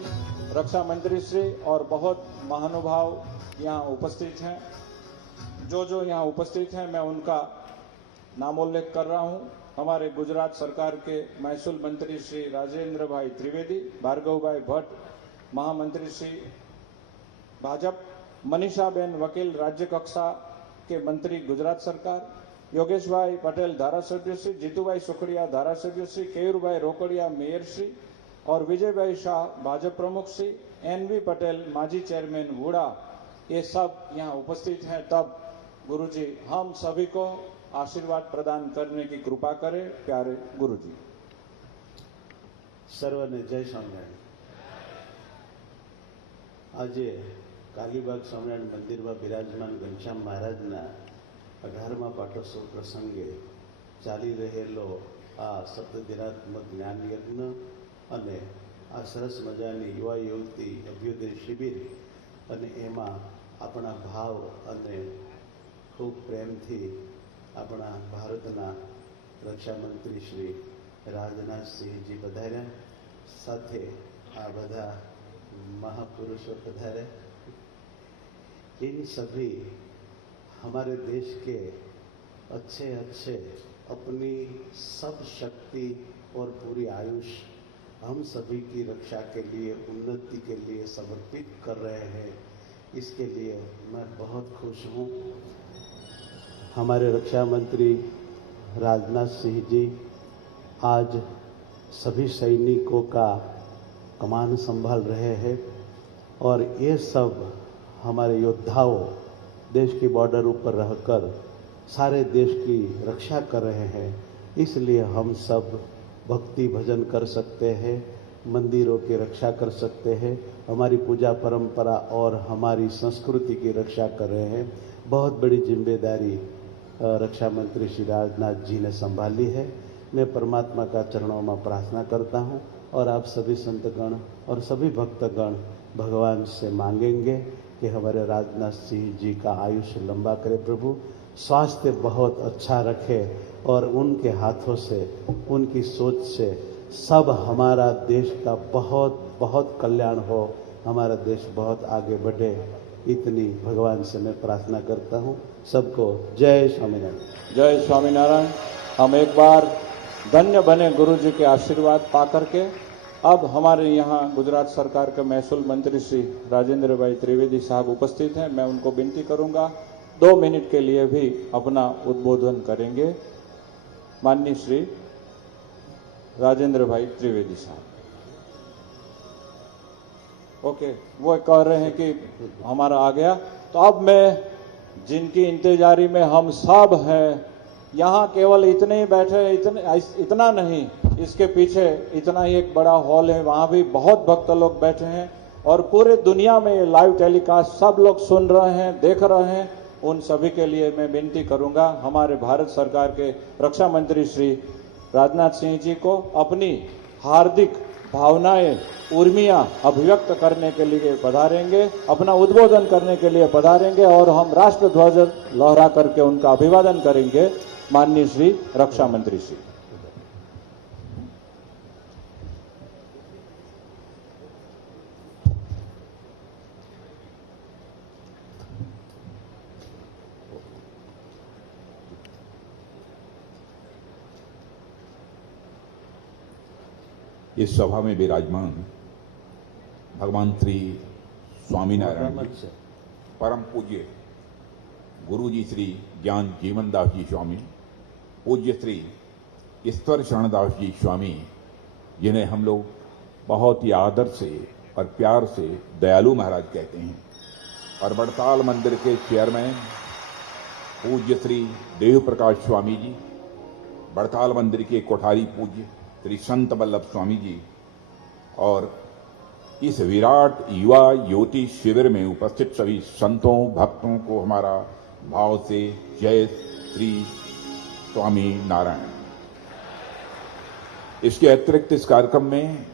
रक्षा मंत्री श्री और बहुत महानुभाव यहाँ उपस्थित हैं, जो यहाँ उपस्थित हैं मैं उनका नामोल्लेख कर रहा हूं। हमारे गुजरात सरकार के महसूल मंत्री श्री राजेंद्र भाई त्रिवेदी, भार्गव भाई भट्ट महामंत्री श्री भाजप, मनीषाबेन वकील राज्य कक्षा के मंत्री गुजरात सरकार, योगेश भाई पटेल धारासभ्य श्री, जीतूभाई सुखड़िया धारासभ्य श्री, केयूरभाई रोकड़िया मेयर श्री और विजय भाई शाह भाजपा प्रमुख श्री, एनवी पटेल माजी चेयरमैन वुडा, ये सब यहाँ उपस्थित हैं। तब गुरुजी हम सभी को आशीर्वाद प्रदान करने की कृपा करें। प्यारे गुरुजी। सर्वने जय स्वामिनारायण। આજે કાલીબાગ સ્વામિનારાયણ મંદિરમાં બિરાજમાન ઘનશ્યામ મહારાજના 18મા પાટોત્સવ પ્રસંગે ચાલી રહેલો આ સપ્તદિનાત્મક જ્ઞાન યજ્ઞ અને આ સરસ મજાની યુવા યુવતી અભ્યુદય શિબિર અને એમાં આપણા ભાવ અને ખૂબ પ્રેમથી આપણા ભારતના રક્ષામંત્રી શ્રી રાજનાથસિંહજી પધાર્યા, સાથે આ બધા महापुरुषों पधारे। इन सभी हमारे देश के अच्छे अच्छे अपनी सब शक्ति और पूरी आयुष हम सभी की रक्षा के लिए, उन्नति के लिए समर्पित कर रहे हैं। इसके लिए मैं बहुत खुश हूँ। हमारे रक्षा मंत्री राजनाथ सिंह जी आज सभी सैनिकों का कमान संभाल रहे हैं और ये सब हमारे योद्धाओं देश की बॉर्डर ऊपर रहकर सारे देश की रक्षा कर रहे हैं। इसलिए हम सब भक्ति भजन कर सकते हैं, मंदिरों की रक्षा कर सकते हैं, हमारी पूजा परंपरा और हमारी संस्कृति की रक्षा कर रहे हैं। बहुत बड़ी जिम्मेदारी रक्षा मंत्री श्री राजनाथ जी ने संभाली है। मैं परमात्मा का चरणों में प्रार्थना करता हूँ और आप सभी संतगण और सभी भक्तगण भगवान से मांगेंगे कि हमारे राजनाथ सिंह जी का आयुष्य लंबा करे प्रभु, स्वास्थ्य बहुत अच्छा रखे और उनके हाथों से, उनकी सोच से सब हमारा देश का बहुत बहुत कल्याण हो, हमारा देश बहुत आगे बढ़े। इतनी भगवान से मैं प्रार्थना करता हूँ। सबको जय स्वामीनारायण। जय स्वामीनारायण। हम एक बार धन्य बने गुरु जी के आशीर्वाद पा करके। अब हमारे यहाँ गुजरात सरकार के महसूल मंत्री श्री राजेंद्र भाई त्रिवेदी साहब उपस्थित हैं। मैं उनको विनती करूंगा 2 मिनट के लिए भी अपना उद्बोधन करेंगे। माननीय श्री राजेंद्र भाई त्रिवेदी साहब। ओके, वो कह रहे हैं कि हमारा आ गया। तो अब मैं जिनकी इंतजारी में हम सब हैं, यहाँ केवल इतने ही बैठे, इतना नहीं, इसके पीछे इतना ही एक बड़ा हॉल है, वहां भी बहुत भक्त लोग बैठे हैं और पूरे दुनिया में ये लाइव टेलीकास्ट सब लोग सुन रहे हैं, देख रहे हैं। उन सभी के लिए मैं विनती करूंगा हमारे भारत सरकार के रक्षा मंत्री श्री राजनाथ सिंह जी को अपनी हार्दिक भावनाएं, उर्मियां अभिव्यक्त करने के लिए पधारेंगे, अपना उद्बोधन करने के लिए पधारेंगे और हम राष्ट्र ध्वज लहरा करके उनका अभिवादन करेंगे। माननीय श्री रक्षा मंत्री श्री। इस सभा में विराजमान भगवान श्री स्वामीनारायण जी, परम पूज्य गुरु जी श्री ज्ञान जीवन दास जी स्वामी, पूज्य श्री ईश्वर शरणदास जी स्वामी, जिन्हें हम लोग बहुत ही आदर से और प्यार से दयालु महाराज कहते हैं, और बड़ताल मंदिर के चेयरमैन पूज्य श्री देव प्रकाश स्वामी जी, बड़ताल मंदिर के कोठारी पूज्य श्री संत वल्लभ स्वामी जी, और इस विराट युवा युवती शिविर में उपस्थित सभी संतों भक्तों को हमारा भाव से जय श्री स्वामी नारायण। इसके अतिरिक्त इस कार्यक्रम में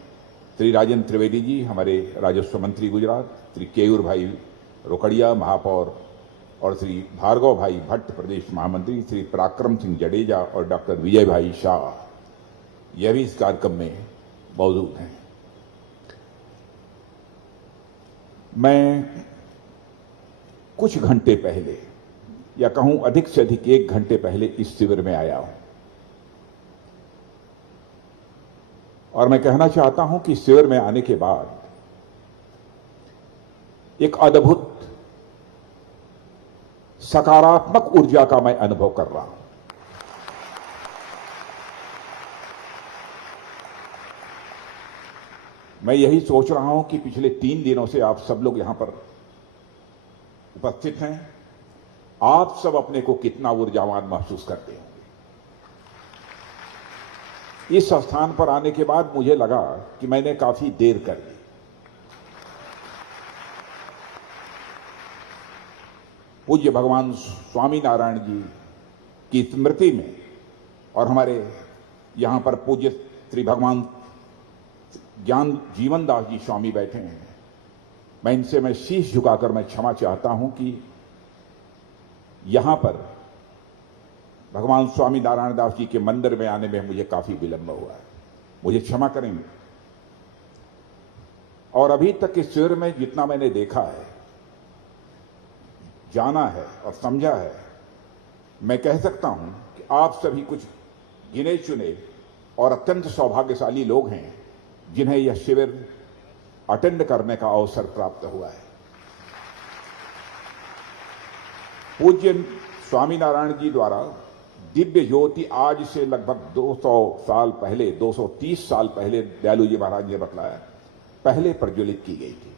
श्री राजेंद्र त्रिवेदी जी हमारे राजस्व मंत्री गुजरात, श्री केयूर भाई रोकड़िया महापौर और श्री भार्गव भाई भट्ट प्रदेश महामंत्री, श्री पराक्रम सिंह जडेजा और डॉक्टर विजय भाई शाह यह भी इस कार्यक्रम में मौजूद हैं। मैं कुछ घंटे पहले या कहूं अधिक से अधिक 1 घंटे पहले इस शिविर में आया हूं और मैं कहना चाहता हूं कि शिविर में आने के बाद एक अद्भुत सकारात्मक ऊर्जा का मैं अनुभव कर रहा हूं। मैं यही सोच रहा हूं कि पिछले 3 दिनों से आप सब लोग यहां पर उपस्थित हैं, आप सब अपने को कितना ऊर्जावान महसूस करते होंगे। इस स्थान पर आने के बाद मुझे लगा कि मैंने काफी देर कर ली। पूज्य भगवान स्वामीनारायण जी की स्मृति में और हमारे यहां पर पूज्य श्री भगवान ज्ञान जीवन दास जी स्वामी बैठे हैं। मैं शीश झुकाकर मैं क्षमा चाहता हूं कि यहां पर भगवान स्वामी नारायण दास जी के मंदिर में आने में मुझे काफी विलंब हुआ है, मुझे क्षमा करेंगे। और अभी तक इस शिविर में जितना मैंने देखा है, जाना है और समझा है, मैं कह सकता हूं कि आप सभी कुछ गिने चुने और अत्यंत सौभाग्यशाली लोग हैं जिन्हें यह शिविर अटेंड करने का अवसर प्राप्त हुआ है। पूज्य स्वामीनारायण जी द्वारा दिव्य ज्योति आज से लगभग 200 साल पहले, 230 साल पहले दयालु जी महाराज ने बतलाया, पहले प्रज्वलित की गई थी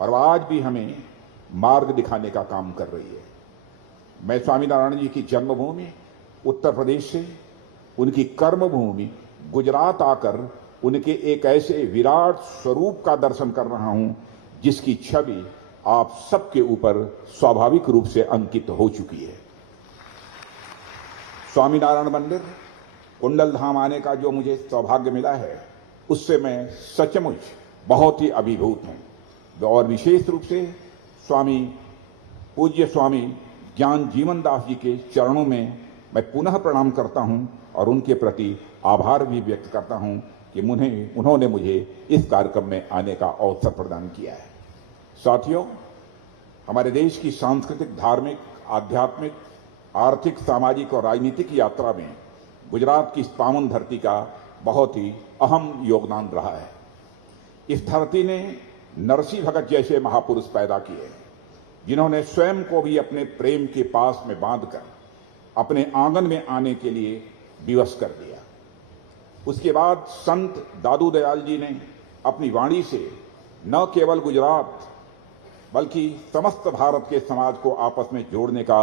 और आज भी हमें मार्ग दिखाने का काम कर रही है। मैं स्वामीनारायण जी की जन्मभूमि उत्तर प्रदेश से उनकी कर्मभूमि गुजरात आकर उनके एक ऐसे विराट स्वरूप का दर्शन कर रहा हूं जिसकी छवि आप सबके ऊपर स्वाभाविक रूप से अंकित हो चुकी है। स्वामीनारायण मंदिर कुंडल धाम आने का जो मुझे सौभाग्य मिला है उससे मैं सचमुच बहुत ही अभिभूत हूं और विशेष रूप से पूज्य स्वामी ज्ञान जीवन दास जी के चरणों में मैं पुनः प्रणाम करता हूं और उनके प्रति आभार भी व्यक्त करता हूं कि उन्होंने मुझे इस कार्यक्रम में आने का अवसर प्रदान किया है। साथियों, हमारे देश की सांस्कृतिक, धार्मिक, आध्यात्मिक, आर्थिक, सामाजिक और राजनीतिक यात्रा में गुजरात की इस पावन धरती का बहुत ही अहम योगदान रहा है। इस धरती ने नरसिंह भगत जैसे महापुरुष पैदा किए जिन्होंने स्वयं को भी अपने प्रेम के पास में बांधकर अपने आंगन में आने के लिए विवश कर दिया। उसके बाद संत दादू दयाल जी ने अपनी वाणी से न केवल गुजरात बल्कि समस्त भारत के समाज को आपस में जोड़ने का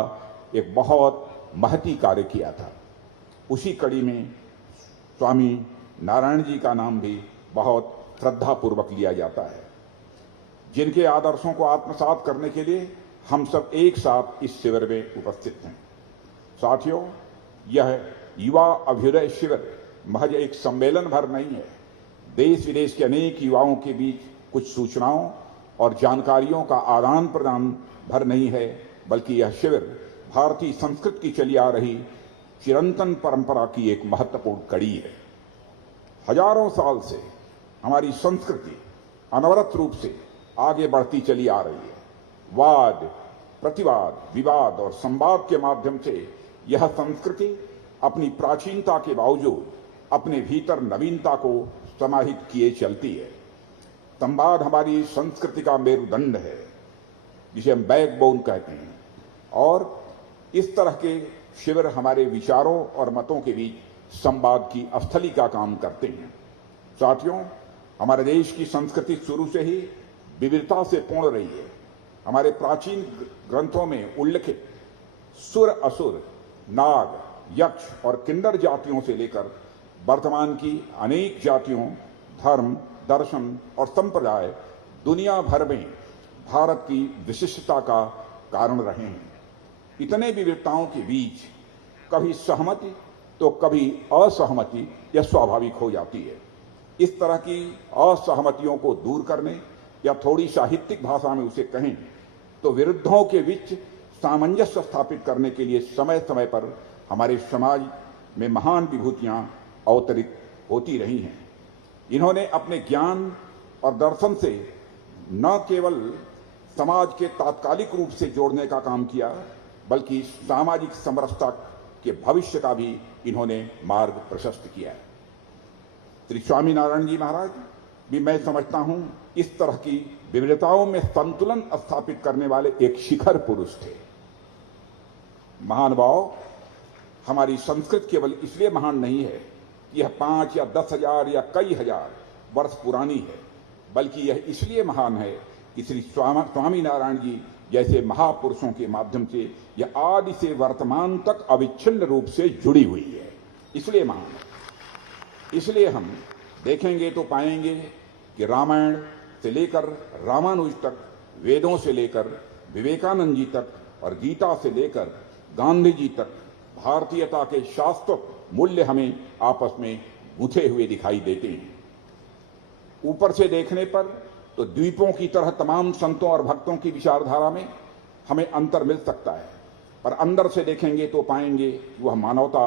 एक बहुत महती कार्य किया था। उसी कड़ी में स्वामी नारायण जी का नाम भी बहुत श्रद्धापूर्वक लिया जाता है, जिनके आदर्शों को आत्मसात करने के लिए हम सब एक साथ इस शिविर में उपस्थित हैं। साथियों, यह युवा अभ्युदय शिविर महज एक सम्मेलन भर नहीं है, देश विदेश के अनेक युवाओं के बीच कुछ सूचनाओं और जानकारियों का आदान प्रदान भर नहीं है, बल्कि यह शिविर भारतीय संस्कृति की चली आ रही चिरंतन परंपरा की एक महत्वपूर्ण कड़ी है। हजारों साल से हमारी संस्कृति अनवरत रूप से आगे बढ़ती चली आ रही है। वाद, प्रतिवाद, विवाद और संवाद के माध्यम से यह संस्कृति अपनी प्राचीनता के बावजूद अपने भीतर नवीनता को समाहित किए चलती है। संवाद हमारी संस्कृति का मेरुदंड है, जिसे हम बैकबोन कहते हैं, और इस तरह के शिविर हमारे विचारों और मतों के बीच संवाद की स्थली का काम करते हैं। साथियों, हमारे देश की संस्कृति शुरू से ही विविधता से पूर्ण रही है। हमारे प्राचीन ग्रंथों में उल्लिखित सुर, असुर, नाग, यक्ष और किन्नर जातियों से लेकर वर्तमान की अनेक जातियों, धर्म, दर्शन और संप्रदाय दुनिया भर में भारत की विशिष्टता का कारण रहे हैं। इतने विविधताओं के बीच कभी सहमति तो कभी असहमति यह स्वाभाविक हो जाती है। इस तरह की असहमतियों को दूर करने या थोड़ी साहित्यिक भाषा में उसे कहें तो विरुद्धों के बीच सामंजस्य स्थापित करने के लिए समय समय पर हमारे समाज में महान विभूतियां अवतरित होती रही हैं। इन्होंने अपने ज्ञान और दर्शन से न केवल समाज के तात्कालिक रूप से जोड़ने का काम किया, बल्कि सामाजिक समरसता के भविष्य का भी इन्होंने मार्ग प्रशस्त किया है। श्री स्वामीनारायण जी महाराज भी मैं समझता हूं इस तरह की विविधताओं में संतुलन स्थापित करने वाले एक शिखर पुरुष थे। महानुभाव, हमारी संस्कृत केवल इसलिए महान नहीं है कि यह 5 या 10 हजार या कई हजार वर्ष पुरानी है, बल्कि यह इसलिए महान है कि श्री स्वामीनारायण जी जैसे महापुरुषों के माध्यम से यह आदि से वर्तमान तक अविच्छिन्न रूप से जुड़ी हुई है, इसलिए महान है। इसलिए हम देखेंगे तो पाएंगे कि रामायण से लेकर रामानुज तक, वेदों से लेकर विवेकानंद जी तक और गीता से लेकर गांधी जी तक भारतीयता के शाश्वत मूल्य हमें आपस में गुंथे हुए दिखाई देते हैं। ऊपर से देखने पर तो द्वीपों की तरह तमाम संतों और भक्तों की विचारधारा में हमें अंतर मिल सकता है, पर अंदर से देखेंगे तो पाएंगे कि वह मानवता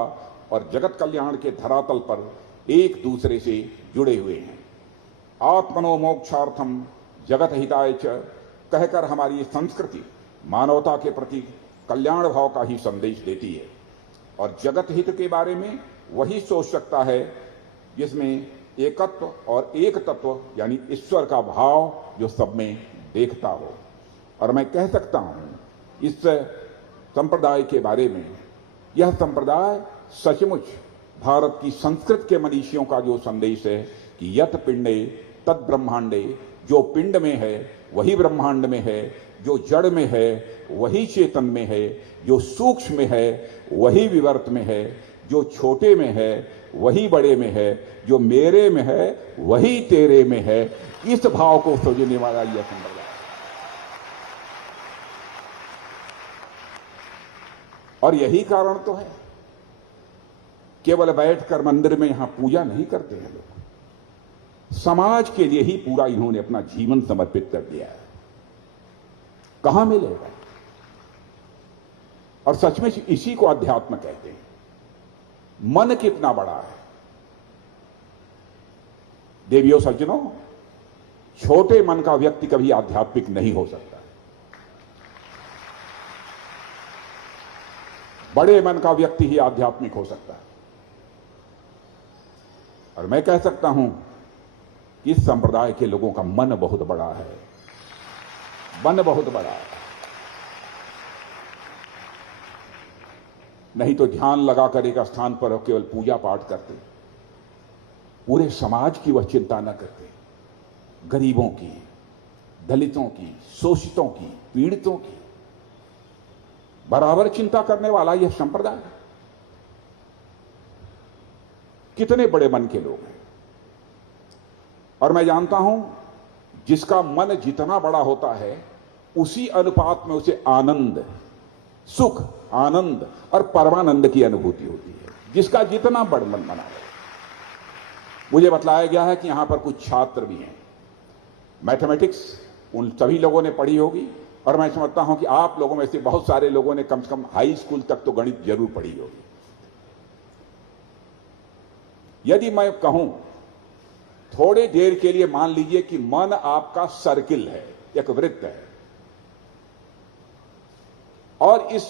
और जगत कल्याण के धरातल पर एक दूसरे से जुड़े हुए हैं। आत्मनो मोक्षार्थम जगत हिताय च कहकर हमारी संस्कृति मानवता के प्रति कल्याण भाव का ही संदेश देती है और जगत हित के बारे में वही सोच सकता है जिसमें एकत्व और एक तत्व यानी ईश्वर का भाव जो सब में देखता हो। और मैं कह सकता हूं इस संप्रदाय के बारे में, यह संप्रदाय सचमुच भारत की संस्कृत के मनीषियों का जो संदेश है कि यत पिंडे तद ब्रह्मांडे, जो पिंड में है वही ब्रह्मांड में है, जो जड़ में है वही चेतन में है, जो सूक्ष्म में है वही विवर्त में है, जो छोटे में है वही बड़े में है, जो मेरे में है वही तेरे में है। इस भाव को सोचने वाला यह संप्रदाय। और यही कारण तो है केवल बैठकर मंदिर में यहां पूजा नहीं करते हैं लोग, समाज के लिए ही पूरा इन्होंने अपना जीवन समर्पित कर दिया है। कहां मिलेगा? और सचमुच इसी को अध्यात्म कहते हैं। मन कितना बड़ा है देवियों सज्जनों, छोटे मन का व्यक्ति कभी आध्यात्मिक नहीं हो सकता, बड़े मन का व्यक्ति ही आध्यात्मिक हो सकता है। और मैं कह सकता हूं कि इस संप्रदाय के लोगों का मन बहुत बड़ा है, मन बहुत बड़ा है। नहीं तो ध्यान लगाकर एक स्थान पर केवल पूजा पाठ करते, पूरे समाज की वह चिंता न करते, गरीबों की, दलितों की, शोषितों की, पीड़ितों की बराबर चिंता करने वाला यह संप्रदाय है। कितने बड़े मन के लोग हैं। और मैं जानता हूं जिसका मन जितना बड़ा होता है उसी अनुपात में उसे आनंद, सुख, आनंद और परमानंद की अनुभूति होती है। जिसका जितना बड़ा मन बना है। मुझे बतलाया गया है कि यहां पर कुछ छात्र भी हैं, मैथमेटिक्स उन सभी लोगों ने पढ़ी होगी, और मैं समझता हूं कि आप लोगों में से बहुत सारे लोगों ने कम से कम हाई स्कूल तक तो गणित जरूर पढ़ी होगी। यदि मैं कहूं थोड़े देर के लिए मान लीजिए कि मन आपका सर्किल है, एक वृत्त है, और इस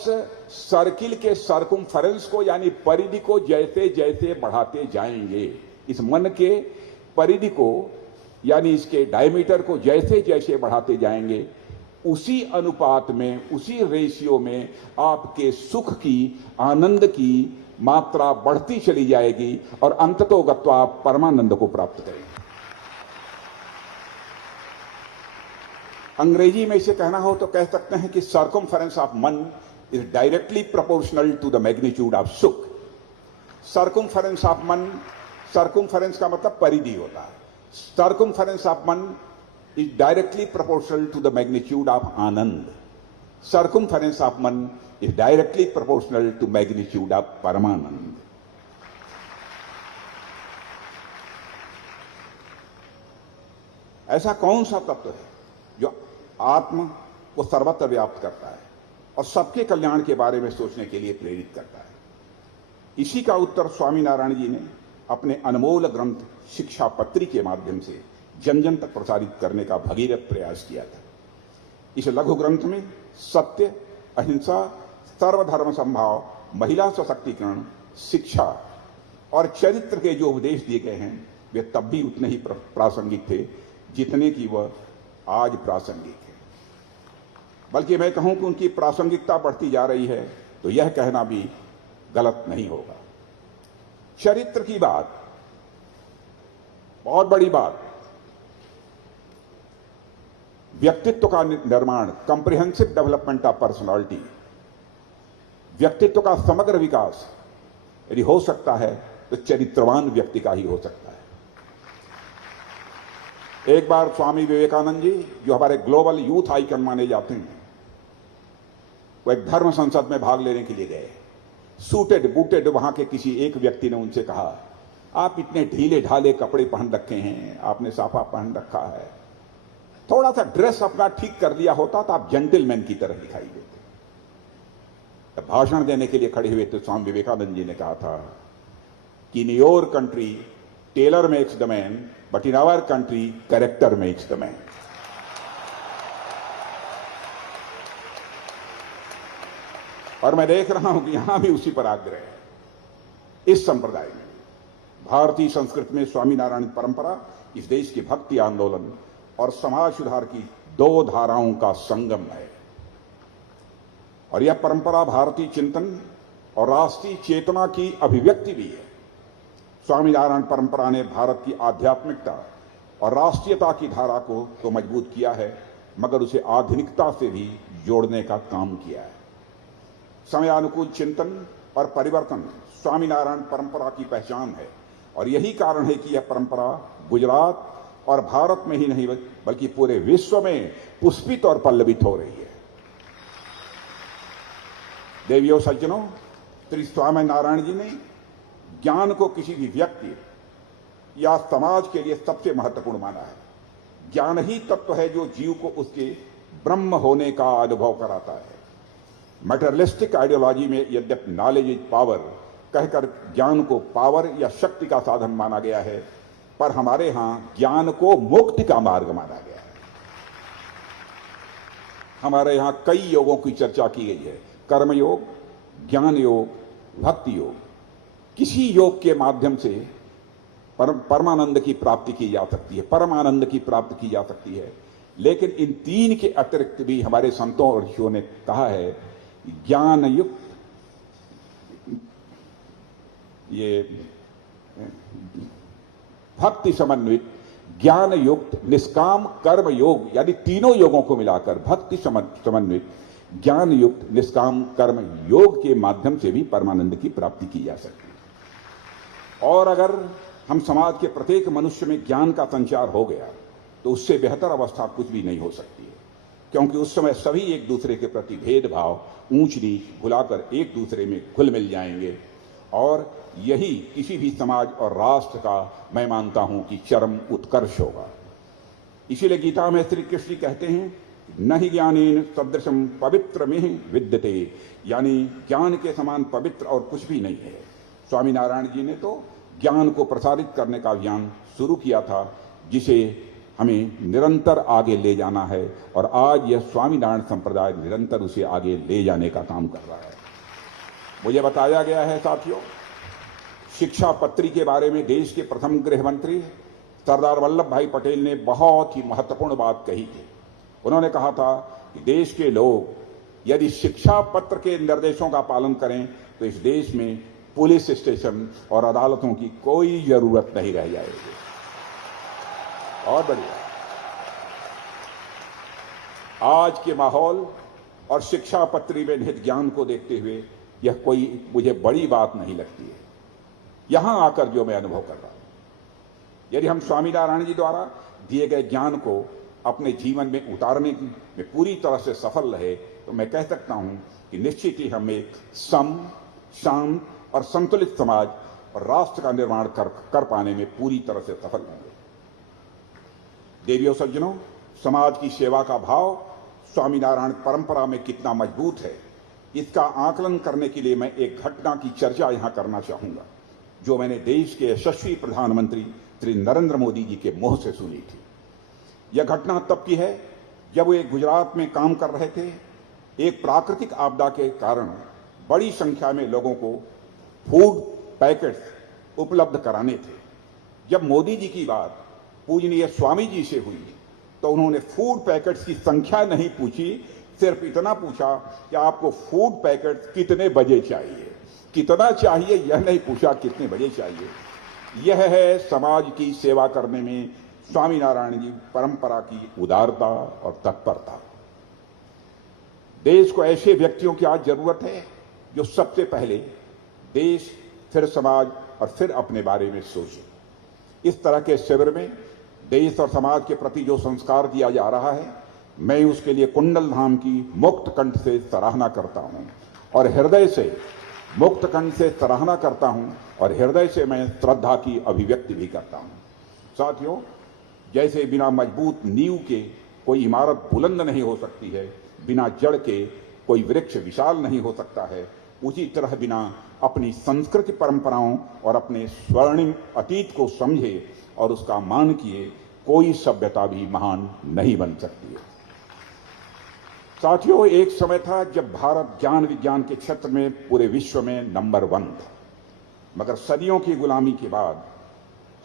सर्किल के सर्कमफेरेंस को यानी परिधि को जैसे जैसे बढ़ाते जाएंगे, इस मन के परिधि को यानी इसके डायमीटर को जैसे जैसे बढ़ाते जाएंगे, उसी अनुपात में, उसी रेशियो में आपके सुख की, आनंद की मात्रा बढ़ती चली जाएगी और अंततोगत्वा आप परमानंद को प्राप्त करेंगे। अंग्रेजी में इसे कहना हो तो कह सकते हैं कि सर्कमफेरेंस ऑफ मन is directly proportional to the magnitude of सुख। सर्कमफेरेंस ऑफ मन, सर्कमफेरेंस का मतलब परिधि होता है। सर्कमफेरेंस ऑफ मन is directly proportional to the magnitude of Anand. Circumference of man is directly proportional to magnitude of Paramanand. ऐसा कौन सा तत्व है जो आत्म को सर्वत्र व्याप्त करता है और सबके कल्याण के बारे में सोचने के लिए प्रेरित करता है? इसी का उत्तर स्वामीनारायण जी ने अपने अनमोल ग्रंथ शिक्षा पत्री के माध्यम से जन जन तक प्रसारित करने का भगीरथ प्रयास किया था। इस लघु ग्रंथ में सत्य, अहिंसा, सर्वधर्म संभाव, महिला सशक्तिकरण, शिक्षा और चरित्र के जो उपदेश दिए गए हैं वे तब भी उतने ही प्रासंगिक थे जितने कि वह आज प्रासंगिक है। बल्कि मैं कहूं कि उनकी प्रासंगिकता बढ़ती जा रही है तो यह कहना भी गलत नहीं होगा। चरित्र की बात बहुत बड़ी बात, व्यक्तित्व का निर्माण, कॉम्प्रिहेंसिव डेवलपमेंट ऑफ पर्सनालिटी, व्यक्तित्व का समग्र विकास यदि हो सकता है तो चरित्रवान व्यक्ति का ही हो सकता है। एक बार स्वामी विवेकानंद जी, जो हमारे ग्लोबल यूथ आइकन माने जाते हैं, वो एक धर्म संसद में भाग लेने के लिए गए। सूटेड बूटेड वहां के किसी एक व्यक्ति ने उनसे कहा, आप इतने ढीले ढाले कपड़े पहन रखे हैं, आपने साफा पहन रखा है, थोड़ा सा ड्रेस अपना ठीक कर लिया होता तो आप जेंटलमैन की तरह दिखाई देते। भाषण देने के लिए खड़े हुए तो स्वामी विवेकानंद जी ने कहा था कि in your country tailor makes the man, but in our country character makes the man. और मैं देख रहा हूं कि यहां भी उसी पर आग्रह है। इस संप्रदाय में, भारतीय संस्कृति में स्वामीनारायण परंपरा इस देश की भक्ति आंदोलन और समाज सुधार की दो धाराओं का संगम है। और यह परंपरा भारतीय चिंतन और राष्ट्रीय चेतना की अभिव्यक्ति भी है। स्वामीनारायण परंपरा ने भारत की आध्यात्मिकता और राष्ट्रीयता की धारा को तो मजबूत किया है, मगर उसे आधुनिकता से भी जोड़ने का काम किया है। समयानुकूल चिंतन और परिवर्तन स्वामीनारायण परंपरा की पहचान है और यही कारण है कि यह परंपरा गुजरात और भारत में ही नहीं बल्कि पूरे विश्व में पुष्पित और पल्लवित हो रही है। देवियों सज्जनों, श्री स्वामीनारायण जी ने ज्ञान को किसी भी व्यक्ति या समाज के लिए सबसे महत्वपूर्ण माना है। ज्ञान ही तत्व है जो जीव को उसके ब्रह्म होने का अनुभव कराता है। मटेरियलिस्टिक आइडियोलॉजी में यद्यपि नॉलेज इज पावर कहकर ज्ञान को पावर या शक्ति का साधन माना गया है, पर हमारे यहां ज्ञान को मुक्ति का मार्ग माना गया है। हमारे यहां कई योगों की चर्चा की गई है, कर्म योग, ज्ञान योग, भक्ति योग। किसी योग के माध्यम से परमानंद की प्राप्ति की जा सकती है, परमानंद की प्राप्ति की जा सकती है, लेकिन इन तीन के अतिरिक्त भी हमारे संतों और ऋषियों ने कहा है ज्ञान युक्त, ये भक्ति समन्वित, ज्ञान युक्त, निष्काम कर्म योग, यानी तीनों योगों को मिलाकर भक्ति समन्वित, ज्ञान युक्त, निष्काम कर्म योग के माध्यम से भी परमानंद की प्राप्ति की जा सकती है। और अगर हम समाज के प्रत्येक मनुष्य में ज्ञान का संचार हो गया तो उससे बेहतर अवस्था कुछ भी नहीं हो सकती है, क्योंकि उस समय सभी एक दूसरे के प्रति भेदभाव, ऊंच नीच भुलाकर एक दूसरे में घुल मिल जाएंगे और यही किसी भी समाज और राष्ट्र का मैं मानता हूं कि चरम उत्कर्ष होगा। इसीलिए गीता में श्री कृष्ण कहते हैं न ही ज्ञानेन सदृशम पवित्र में विद्यते, यानी ज्ञान के समान पवित्र और कुछ भी नहीं है। स्वामीनारायण जी ने तो ज्ञान को प्रसारित करने का अभियान शुरू किया था जिसे हमें निरंतर आगे ले जाना है और आज यह स्वामीनारायण संप्रदाय निरंतर उसे आगे ले जाने का काम कर रहा है। मुझे बताया गया है साथियों, शिक्षा पत्री के बारे में देश के प्रथम गृह मंत्री सरदार वल्लभ भाई पटेल ने बहुत ही महत्वपूर्ण बात कही थी। उन्होंने कहा था कि देश के लोग यदि शिक्षा पत्र के निर्देशों का पालन करें तो इस देश में पुलिस स्टेशन और अदालतों की कोई जरूरत नहीं रह जाएगी। और बढ़िया, आज के माहौल और शिक्षा पत्री में निहित ज्ञान को देखते हुए यह कोई मुझे बड़ी बात नहीं लगती है। यहां आकर जो मैं अनुभव कर रहा हूं, यदि हम स्वामीनारायण जी द्वारा दिए गए ज्ञान को अपने जीवन में उतारने में पूरी तरह से सफल रहे तो मैं कह सकता हूं कि निश्चित ही हम एक सम, शांत और संतुलित समाज और राष्ट्र का निर्माण कर पाने में पूरी तरह से सफल होंगे। देवियों सज्जनों, समाज की सेवा का भाव स्वामीनारायण परंपरा में कितना मजबूत है, इसका आकलन करने के लिए मैं एक घटना की चर्चा यहां करना चाहूंगा, जो मैंने देश के यशस्वी प्रधानमंत्री श्री नरेंद्र मोदी जी के मुंह से सुनी थी। यह घटना तब की है जब वे गुजरात में काम कर रहे थे। एक प्राकृतिक आपदा के कारण बड़ी संख्या में लोगों को फूड पैकेट्स उपलब्ध कराने थे। जब मोदी जी की बात पूजनीय स्वामी जी से हुई तो उन्होंने फूड पैकेट्स की संख्या नहीं पूछी, सिर्फ इतना पूछा कि आपको फूड पैकेट्स कितने बजे चाहिए। कितना चाहिए यह नहीं पूछा, कितने बजे चाहिए। यह है समाज की सेवा करने में स्वामीनारायण जी परंपरा की उदारता और तत्परता। देश को ऐसे व्यक्तियों की आज जरूरत है जो सबसे पहले देश, फिर समाज और फिर अपने बारे में सोचे। इस तरह के शिविर में देश और समाज के प्रति जो संस्कार दिया जा रहा है, मैं उसके लिए कुंडल धाम की मुक्त कंठ से सराहना करता हूं और हृदय से मुक्त कंठ से सराहना करता हूं और हृदय से मैं श्रद्धा की अभिव्यक्ति भी करता हूं। साथियों, जैसे बिना मजबूत नींव के कोई इमारत बुलंद नहीं हो सकती है, बिना जड़ के कोई वृक्ष विशाल नहीं हो सकता है, उसी तरह बिना अपनी संस्कृति परंपराओं और अपने स्वर्णिम अतीत को समझे और उसका मान किए कोई सभ्यता भी महान नहीं बन सकती है। साथियों, एक समय था जब भारत ज्ञान विज्ञान के क्षेत्र में पूरे विश्व में नंबर 1 था, मगर सदियों की गुलामी के बाद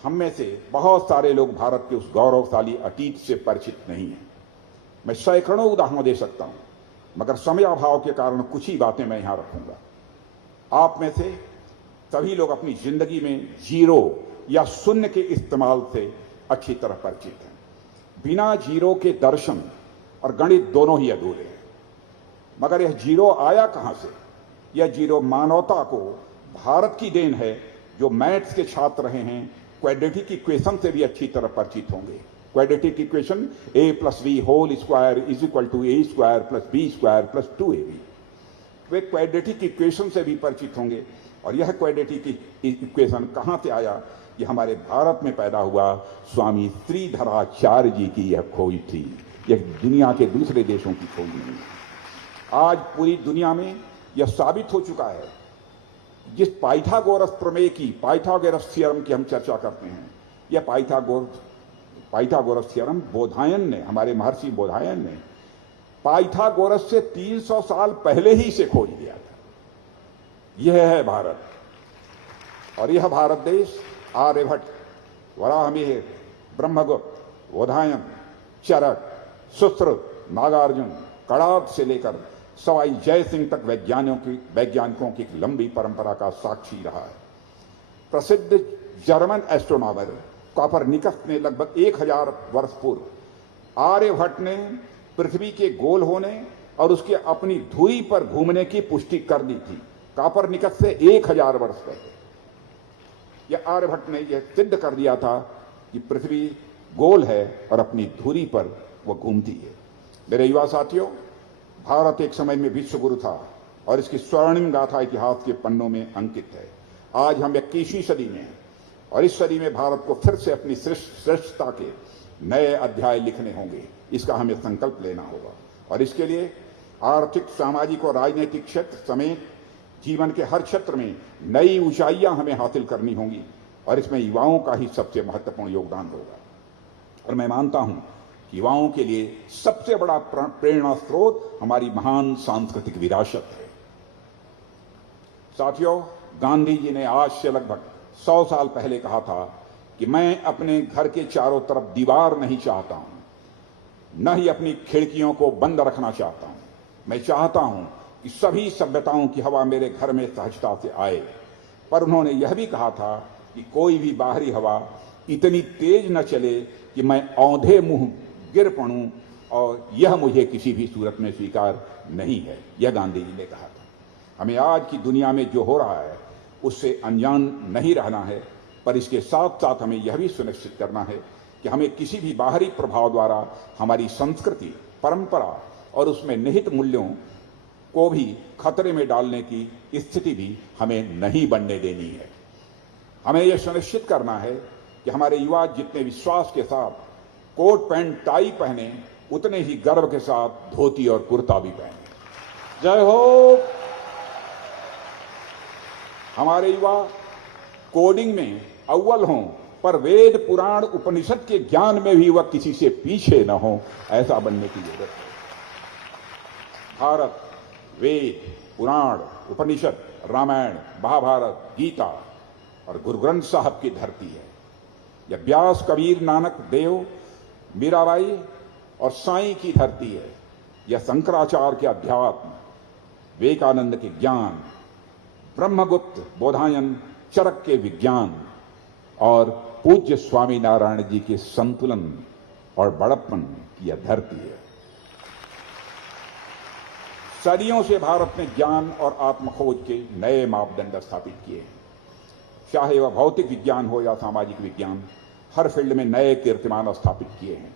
हम में से बहुत सारे लोग भारत के उस गौरवशाली अतीत से परिचित नहीं हैं। मैं सैकड़ों उदाहरण दे सकता हूं, मगर समय अभाव के कारण कुछ ही बातें मैं यहां रखूंगा। आप में से सभी लोग अपनी जिंदगी में जीरो या शून्य के इस्तेमाल से अच्छी तरह परिचित हैं। बिना जीरो के दर्शन और गणित दोनों ही अधूरे हैं। मगर यह जीरो आया कहां से? यह जीरो मानवता को भारत की देन है, जो मैथ्स के छात्र रहे हैं क्वाड्रेटिक इक्वेशन से भी अच्छी तरह परिचित होंगे। Quadratic equation a+b² = a² + b² + 2ab। वे क्वाड्रेटिक इक्वेशन से भी परिचित होंगे। और यह क्वाड्रेटिक इक्वेशन कहां से आया? यह हमारे भारत में पैदा हुआ स्वामी श्रीधराचार्य जी की यह खोज थी। यह दुनिया के दूसरे देशों की खोज नहीं। आज पूरी दुनिया में यह साबित हो चुका है। जिस पाइथागोरस प्रमेय की, पाइथागोरस थ्योरम की हम चर्चा करते हैं, यह पाइथागोरस थ्योरम बोधायन ने, हमारे महर्षि बोधायन ने पाइथागोरस से 300 साल पहले ही से खोज लिया था। यह है भारत। और यह भारत देश आर्यभट्ट, वराहमिहिर, ब्रह्मगुप्त, बोधायन, चरक, सुश्रुत, नागार्जुन, कणाद से लेकर सवाई जय सिंह तक वैज्ञानिकों की एक लंबी परंपरा का साक्षी रहा है। प्रसिद्ध जर्मन एस्ट्रोनॉमर कॉपरनिकस ने लगभग 1000 वर्ष पूर्व आर्यभट्ट ने पृथ्वी के गोल होने और उसके अपनी धुरी पर घूमने की पुष्टि कर दी थी। कॉपरनिकस से 1000 वर्ष पहले यह आर्यभट्ट ने यह सिद्ध कर दिया था कि पृथ्वी गोल है और अपनी धुरी पर वह घूमती है। मेरे युवा साथियों, भारत एक समय में विश्व गुरु था और इसकी स्वर्णिम गाथा इतिहास के पन्नों में अंकित है। आज हम 21वीं सदी में हैं और इस सदी में भारत को फिर से अपनी श्रेष्ठता के नए अध्याय लिखने होंगे। इसका हमें संकल्प लेना होगा और इसके लिए आर्थिक, सामाजिक और राजनीतिक क्षेत्र समेत जीवन के हर क्षेत्र में नई ऊंचाइयां हमें हासिल करनी होंगी और इसमें युवाओं का ही सबसे महत्वपूर्ण योगदान होगा। और मैं मानता हूं कि युवाओं के लिए सबसे बड़ा प्रेरणा स्रोत हमारी महान सांस्कृतिक विरासत है। साथियों, गांधी जी ने आज से लगभग 100 साल पहले कहा था कि मैं अपने घर के चारों तरफ दीवार नहीं चाहता हूं, न ही अपनी खिड़कियों को बंद रखना चाहता हूं। मैं चाहता हूं कि सभी सभ्यताओं की हवा मेरे घर में सहजता से आए। पर उन्होंने यह भी कहा था कि कोई भी बाहरी हवा इतनी तेज न चले कि मैं औंधे मुंह गिर पड़ूं, और यह मुझे किसी भी सूरत में स्वीकार नहीं है। यह गांधी जी ने कहा था। हमें आज की दुनिया में जो हो रहा है उससे अनजान नहीं रहना है, पर इसके साथ साथ हमें यह भी सुनिश्चित करना है कि हमें किसी भी बाहरी प्रभाव द्वारा हमारी संस्कृति, परंपरा और उसमें निहित मूल्यों को भी खतरे में डालने की स्थिति भी हमें नहीं बनने देनी है। हमें यह सुनिश्चित करना है कि हमारे युवा जितने विश्वास के साथ कोट पैंट टाई पहने, उतने ही गर्व के साथ धोती और कुर्ता भी पहने। जय हो। हमारे युवा कोडिंग में अव्वल हों, पर वेद पुराण उपनिषद के ज्ञान में भी वह किसी से पीछे न हो, ऐसा बनने की जरूरत है। भारत वेद पुराण उपनिषद रामायण महाभारत गीता और गुरु ग्रंथ साहब की धरती है। यह व्यास कबीर नानक देव मीराबाई और साईं की धरती है। यह शंकराचार्य के अध्यात्म, विवेकानंद के ज्ञान, ब्रह्मगुप्त बोधायन चरक के विज्ञान और पूज्य स्वामी नारायण जी के संतुलन और बड़प्पन की यह धरती है। सदियों से भारत ने ज्ञान और आत्मखोज के नए मापदंड स्थापित किए हैं। चाहे वह भौतिक विज्ञान हो या सामाजिक विज्ञान, हर फील्ड में नए कीर्तिमान स्थापित किए हैं।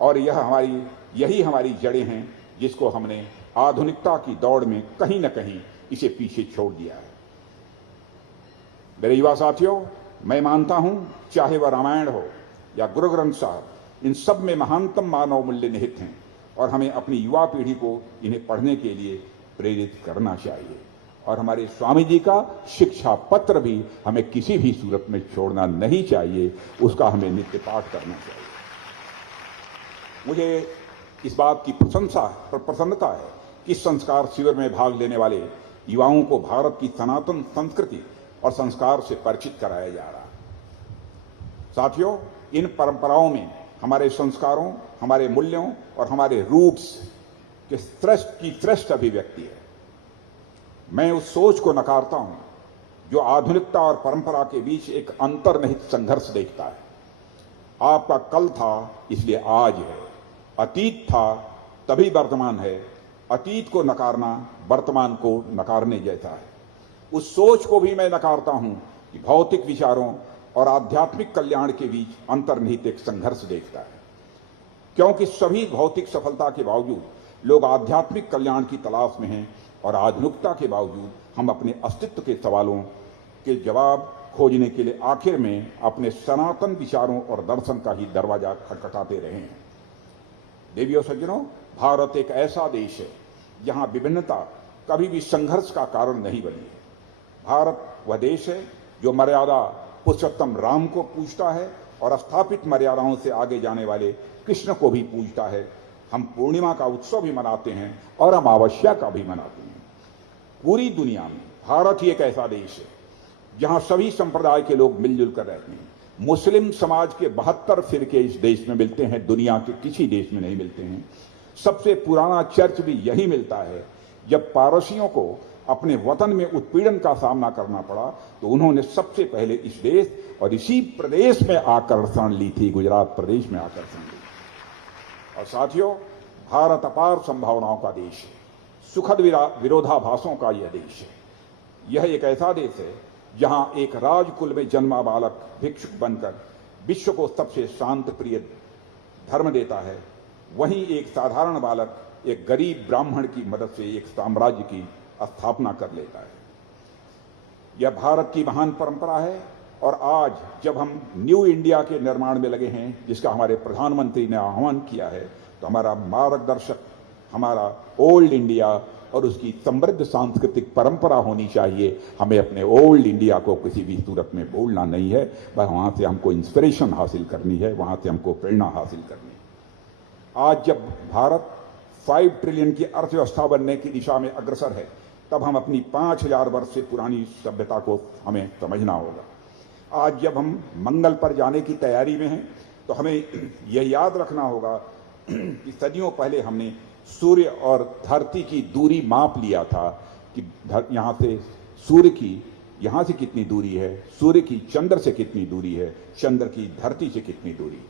और यही हमारी जड़ें हैं, जिसको हमने आधुनिकता की दौड़ में कहीं न कहीं इसे पीछे छोड़ दिया है। मेरे युवा साथियों, मैं मानता हूं, चाहे वह रामायण हो या गुरु ग्रंथ साहब, इन सब में महानतम मानव मूल्य निहित हैं और हमें अपनी युवा पीढ़ी को इन्हें पढ़ने के लिए प्रेरित करना चाहिए। और हमारे स्वामी जी का शिक्षा पत्र भी हमें किसी भी सूरत में छोड़ना नहीं चाहिए, उसका हमें नित्य पाठ करना चाहिए। मुझे इस बात की प्रसन्नता है कि संस्कार शिविर में भाग लेने वाले युवाओं को भारत की सनातन संस्कृति और संस्कार से परिचित कराया जा रहा है। साथियों, इन परंपराओं में हमारे संस्कारों, हमारे मूल्यों और हमारे रूट्स के श्रेष्ठ अभिव्यक्ति है। मैं उस सोच को नकारता हूं जो आधुनिकता और परंपरा के बीच एक अंतर्निहित संघर्ष देखता है। आपका कल था इसलिए आज है, अतीत था तभी वर्तमान है। अतीत को नकारना वर्तमान को नकारने जैसा है। उस सोच को भी मैं नकारता हूं कि भौतिक विचारों और आध्यात्मिक कल्याण के बीच अंतर्निहित एक संघर्ष देखता है। क्योंकि सभी भौतिक सफलता के बावजूद लोग आध्यात्मिक कल्याण की तलाश में हैं और आधुनिकता के बावजूद हम अपने अस्तित्व के सवालों के जवाब खोजने के लिए आखिर में अपने सनातन विचारों और दर्शन का ही दरवाजा खटखटाते रहे हैं। देवियों सज्जनों, भारत एक ऐसा देश है जहां विभिन्नता कभी भी संघर्ष का कारण नहीं बनी है। भारत वह देश है जो मर्यादा पुरुषोत्तम राम को पूजता है और स्थापित मर्यादाओं से आगे जाने वाले कृष्ण को भी पूजता है। हम पूर्णिमा का उत्सव भी मनाते हैं और अमावस्या का भी मनाते हैं। पूरी दुनिया में भारत ही एक ऐसा देश है जहां सभी संप्रदाय के लोग मिलजुल कर रहते हैं। मुस्लिम समाज के 72 फिरके इस देश में मिलते हैं, दुनिया के किसी देश में नहीं मिलते हैं। सबसे पुराना चर्च भी यही मिलता है। जब पारसियों को अपने वतन में उत्पीड़न का सामना करना पड़ा तो उन्होंने सबसे पहले इस देश और इसी प्रदेश में आकर शरण ली थी, गुजरात प्रदेश में आकर शरण ली। और साथियों, भारत अपार संभावनाओं का देश है, सुखद विरोधाभासों का यह देश है। यह एक ऐसा देश है जहां एक राजकुल में जन्मा बालक भिक्षुक बनकर विश्व को सबसे शांत प्रिय धर्म देता है, वहीं एक साधारण बालक एक गरीब ब्राह्मण की मदद से एक साम्राज्य की स्थापना कर लेता है। यह भारत की महान परंपरा है। और आज जब हम न्यू इंडिया के निर्माण में लगे हैं, जिसका हमारे प्रधानमंत्री ने आह्वान किया है, तो हमारा मार्गदर्शक हमारा ओल्ड इंडिया और उसकी समृद्ध सांस्कृतिक परंपरा होनी चाहिए। हमें अपने ओल्ड इंडिया को किसी भी सूरत में भूलना नहीं है। वहां से हमको इंस्पिरेशन हासिल करनी है, वहां से हमको प्रेरणा हासिल करनी है। आज जब भारत 5 ट्रिलियन की अर्थव्यवस्था बनने की दिशा में अग्रसर है, तब हम अपनी 5000 वर्ष से पुरानी सभ्यता को हमें समझना होगा। आज जब हम मंगल पर जाने की तैयारी में हैं, तो हमें यह याद रखना होगा कि सदियों पहले हमने सूर्य और धरती की दूरी माप लिया था कि यहाँ से सूर्य की यहाँ से कितनी दूरी है, सूर्य की चंद्र से कितनी दूरी है, चंद्र की धरती से कितनी दूरी।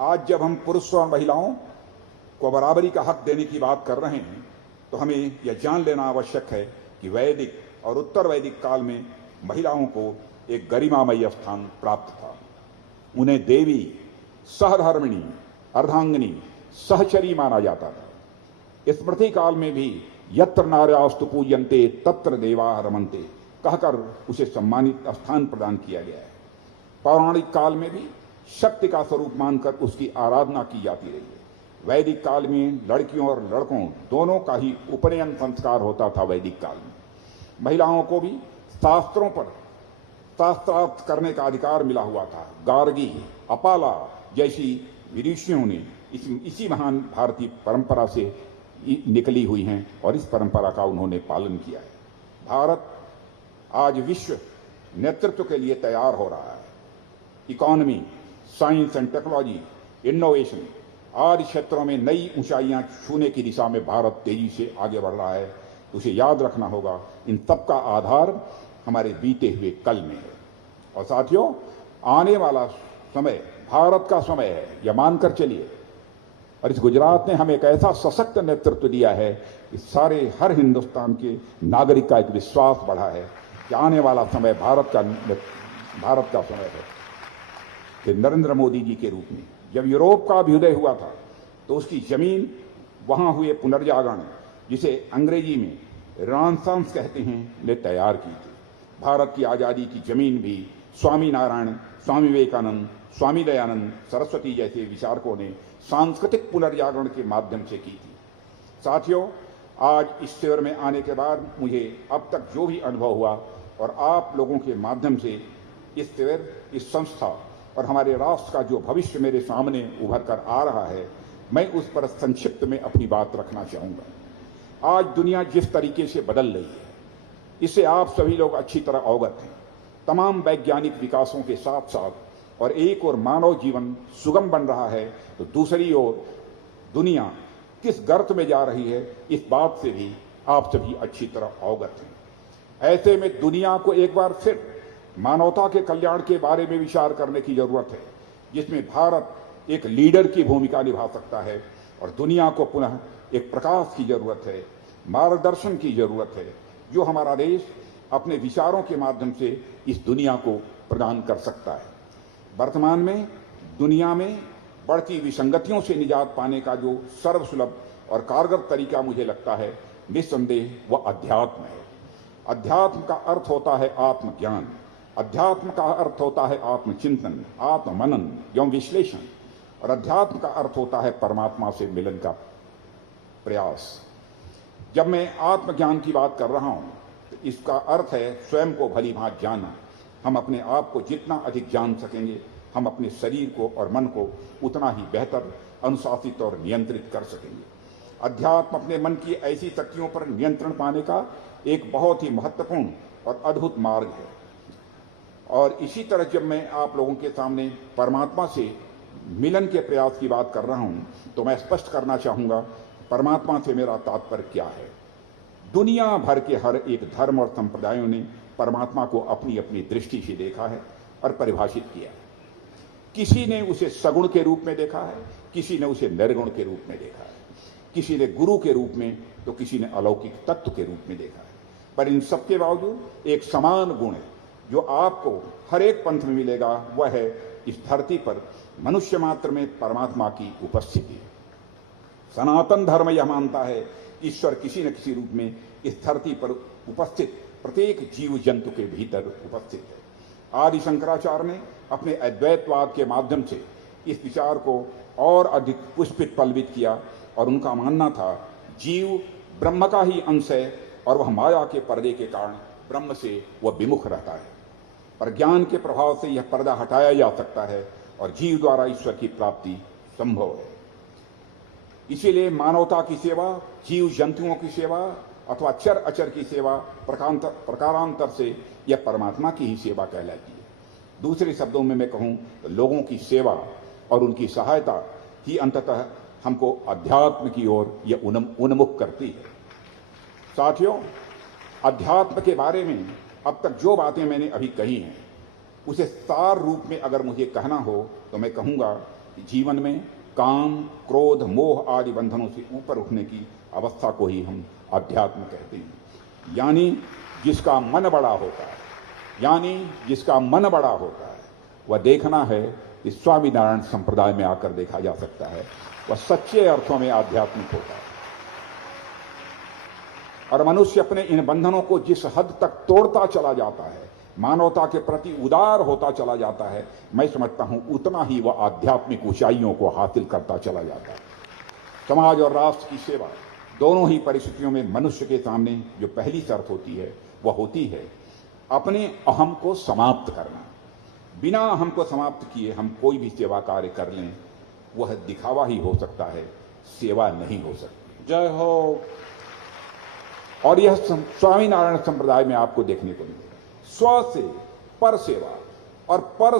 आज जब हम पुरुषों और महिलाओं को बराबरी का हक देने की बात कर रहे हैं, तो हमें यह जान लेना आवश्यक है कि वैदिक और उत्तर वैदिक काल में महिलाओं को एक गरिमामयी स्थान प्राप्त था। उन्हें देवी, सहधर्मिणी, अर्धांगिनी, सहचरी माना जाता था। स्मृति काल में भी यत्र नार्यास्तु पूज्यन्ते तत्र देवाः रमन्ते कहकर उसे सम्मानित स्थान प्रदान किया गया है। पौराणिक काल में भी शक्ति का स्वरूप मानकर उसकी आराधना की जाती रही है। वैदिक काल में लड़कियों और लड़कों दोनों का ही उपनयन संस्कार होता था। वैदिक काल में महिलाओं को भी शास्त्रों पर शास्त्रार्थ करने का अधिकार मिला हुआ था। गार्गी, अपाला जैसी ऋषियों ने इसी महान भारतीय परंपरा से निकली हुई हैं और इस परंपरा का उन्होंने पालन किया है। भारत आज विश्व नेतृत्व के लिए तैयार हो रहा है। Economy, science and technology, innovation आदि क्षेत्रों में नई ऊंचाइयां छूने की दिशा में भारत तेजी से आगे बढ़ रहा है। उसे याद रखना होगा, इन सब का आधार हमारे बीते हुए कल में है। और साथियों, आने वाला समय भारत का समय है, यह मानकर चलिए। और इस गुजरात ने हमें एक ऐसा सशक्त नेतृत्व दिया है कि हर हिंदुस्तान के नागरिक का एक विश्वास बढ़ा है कि आने वाला समय भारत का समय है। कि नरेंद्र मोदी जी के रूप में जब यूरोप का अभ्युदय हुआ था तो उसकी जमीन, वहां हुए पुनर्जागरण, जिसे अंग्रेजी में रेनेसांस कहते हैं, ने तैयार की थी। भारत की आजादी की जमीन भी स्वामी नारायण, स्वामी विवेकानंद, स्वामी दयानंद सरस्वती जैसे विचारकों ने सांस्कृतिक पुनर्जागरण के माध्यम से की थी। साथियों, आज इस शिविर में आने के बाद मुझे अब तक जो भी अनुभव हुआ और आप लोगों के माध्यम से इस शिविर, इस संस्था और हमारे राष्ट्र का जो भविष्य मेरे सामने उभर कर आ रहा है, मैं उस पर संक्षिप्त में अपनी बात रखना चाहूंगा। आज दुनिया जिस तरीके से बदल रही है, इससे आप सभी लोग अच्छी तरह अवगत हैं। तमाम वैज्ञानिक विकासों के साथ साथ और एक ओर मानव जीवन सुगम बन रहा है, तो दूसरी ओर दुनिया किस गर्त में जा रही है, इस बात से भी आप सभी अच्छी तरह अवगत हैं। ऐसे में दुनिया को एक बार फिर मानवता के कल्याण के बारे में विचार करने की जरूरत है, जिसमें भारत एक लीडर की भूमिका निभा सकता है और दुनिया को पुनः एक प्रकाश की जरूरत है, मार्गदर्शन की जरूरत है, जो हमारा देश अपने विचारों के माध्यम से इस दुनिया को प्रदान कर सकता है। वर्तमान में दुनिया में बढ़ती विसंगतियों से निजात पाने का जो सर्वसुलभ और कारगर तरीका मुझे लगता है, निस्संदेह वह अध्यात्म है। अध्यात्म का अर्थ होता है आत्मज्ञान, अध्यात्म का अर्थ होता है आत्मचिंतन, आत्ममनन एवं विश्लेषण, और अध्यात्म का अर्थ होता है परमात्मा से मिलन का प्रयास। जब मैं आत्मज्ञान की बात कर रहा हूं, तो इसका अर्थ है स्वयं को भली भांति जानना। हम अपने आप को जितना अधिक जान सकेंगे, हम अपने शरीर को और मन को उतना ही बेहतर अनुशासित और नियंत्रित कर सकेंगे। अध्यात्म अपने मन की ऐसी शक्तियों पर नियंत्रण पाने का एक बहुत ही महत्वपूर्ण और अद्भुत मार्ग है। और इसी तरह जब मैं आप लोगों के सामने परमात्मा से मिलन के प्रयास की बात कर रहा हूं, तो मैं स्पष्ट करना चाहूंगा परमात्मा से मेरा तात्पर्य क्या है। दुनिया भर के हर एक धर्म और संप्रदायों ने परमात्मा को अपनी अपनी दृष्टि से देखा है और परिभाषित किया है। किसी ने उसे सगुण के रूप में देखा है, किसी ने उसे निर्गुण के रूप में देखा है, किसी ने गुरु के रूप में, तो किसी ने अलौकिक तत्व के रूप में देखा है। पर इन सबके बावजूद एक समान गुण है जो आपको हर एक पंथ में मिलेगा, वह है इस धरती पर मनुष्य मात्र में परमात्मा की उपस्थिति। सनातन धर्म यह मानता है ईश्वर किसी न किसी रूप में इस धरती पर उपस्थित प्रत्येक जीव जंतु के भीतर उपस्थित है। आदि शंकराचार्य ने अपने अद्वैतवाद के माध्यम से इस विचार को और अधिक पुष्पित पल्वित किया और उनका मानना था जीव ब्रह्म का ही अंश है और वह माया के पर्दे के कारण ब्रह्म से वह विमुख रहता है। पर ज्ञान के प्रभाव से यह पर्दा हटाया जा सकता है और जीव द्वारा ईश्वर की प्राप्ति संभव है। इसीलिए मानवता की सेवा, जीव जंतुओं की सेवा अथवा चर अचर की सेवा प्रकारांतर से यह परमात्मा की ही सेवा कहलाती है। दूसरे शब्दों में मैं कहूं तो लोगों की सेवा और उनकी सहायता ही अंततः हमको अध्यात्म की ओर यह उन्मुख करती है। साथियों, अध्यात्म के बारे में अब तक जो बातें मैंने अभी कही हैं, उसे सार रूप में अगर मुझे कहना हो तो मैं कहूंगा कि जीवन में काम, क्रोध, मोह आदि बंधनों से ऊपर उठने की अवस्था को ही हम अध्यात्म कहते हैं। यानी जिसका मन बड़ा होता है, वह देखना है कि स्वामीनारायण संप्रदाय में आकर देखा जा सकता है, वह सच्चे अर्थों में आध्यात्मिक होता है। और मनुष्य अपने इन बंधनों को जिस हद तक तोड़ता चला जाता है, मानवता के प्रति उदार होता चला जाता है, मैं समझता हूं उतना ही वह आध्यात्मिक ऊंचाइयों को हासिल करता चला जाता है। समाज और राष्ट्र की सेवा दोनों ही परिस्थितियों में मनुष्य के सामने जो पहली शर्त होती है वह होती है अपने अहम को समाप्त करना। बिना अहम को समाप्त किए हम कोई भी सेवा कार्य कर लें वह दिखावा ही हो सकता है, सेवा नहीं हो सकती। जय हो। और यह स्वामीनारायण संप्रदाय में आपको देखने को मिलेगा। स्व से पर सेवा और पर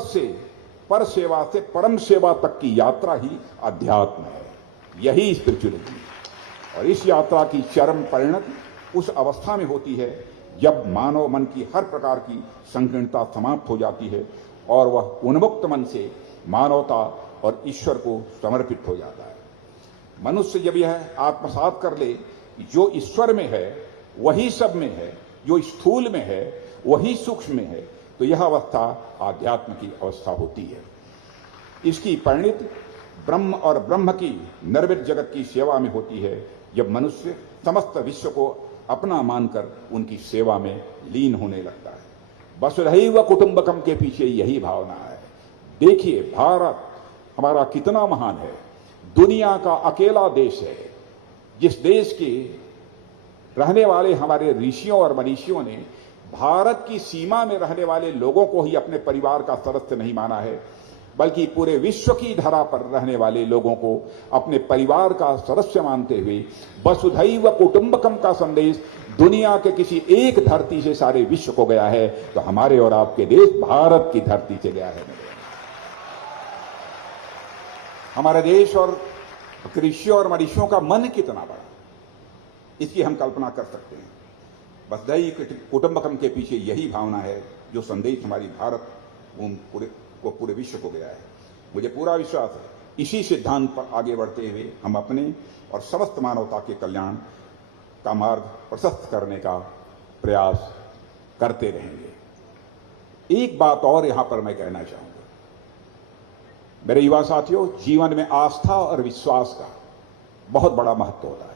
सेवा से परम सेवा तक की यात्रा ही अध्यात्म है, यही स्पिरिचुअलिटी है। और इस यात्रा की चरम परिणति उस अवस्था में होती है जब मानव मन की हर प्रकार की संकीर्णता समाप्त हो जाती है और वह उन्मुक्त मन से मानवता और ईश्वर को समर्पित हो जाता है। मनुष्य जब यह आत्मसात कर ले जो ईश्वर में है वही सब में है, जो स्थूल में है वही सूक्ष्म में है, तो यह अवस्था आध्यात्म की अवस्था होती है। इसकी परिणति ब्रह्म और ब्रह्म की निर्मित जगत की सेवा में होती है, जब मनुष्य समस्त विश्व को अपना मानकर उनकी सेवा में लीन होने लगता है। वसुधैव कुटुंबकम के पीछे यही भावना है। देखिए भारत हमारा कितना महान है, दुनिया का अकेला देश है जिस देश के रहने वाले हमारे ऋषियों और मनीषियों ने भारत की सीमा में रहने वाले लोगों को ही अपने परिवार का सदस्य नहीं माना है, बल्कि पूरे विश्व की धरा पर रहने वाले लोगों को अपने परिवार का सदस्य मानते हुए वसुधैव कुटुंबकम का संदेश दुनिया के किसी एक धरती से सारे विश्व को गया है, तो हमारे और आपके देश भारत की धरती से गया है। हमारे देश और ऋषियों और मनीषियों का मन कितना बड़ा, इसकी हम कल्पना कर सकते हैं। वसुधैव कुटुंबकम के पीछे यही भावना है जो संदेश हमारी भारत पूरे विश्व को गया है। मुझे पूरा विश्वास है इसी सिद्धांत पर आगे बढ़ते हुए हम अपने और समस्त मानवता के कल्याण का मार्ग प्रशस्त करने का प्रयास करते रहेंगे। एक बात और यहां पर मैं कहना चाहूंगा, मेरे युवा साथियों, जीवन में आस्था और विश्वास का बहुत बड़ा महत्व होता है।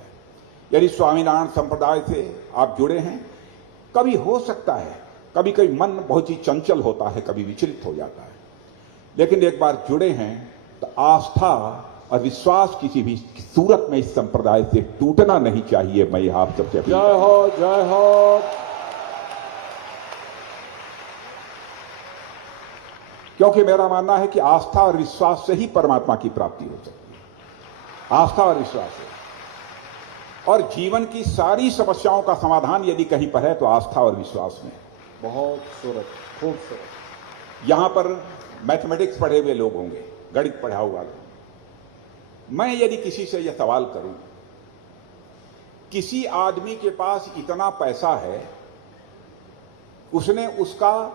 यदि स्वामीनारायण संप्रदाय से आप जुड़े हैं, कभी हो सकता है कभी कभी मन बहुत ही चंचल होता है, कभी विचलित हो जाता है, लेकिन एक बार जुड़े हैं तो आस्था और विश्वास किसी भी सूरत में इस संप्रदाय से टूटना नहीं चाहिए। मैं आप सबसे अपील जय हो, जय हो। क्योंकि मेरा मानना है कि आस्था और विश्वास से ही परमात्मा की प्राप्ति हो सकती है। आस्था और विश्वास से, और जीवन की सारी समस्याओं का समाधान यदि कहीं पर है तो आस्था और विश्वास में। बहुत खूबसूरत। यहां पर मैथमेटिक्स पढ़े हुए लोग होंगे, गणित पढ़ा हुआ लोग। मैं यदि किसी से यह सवाल करूं, किसी आदमी के पास इतना पैसा है, उसने उसका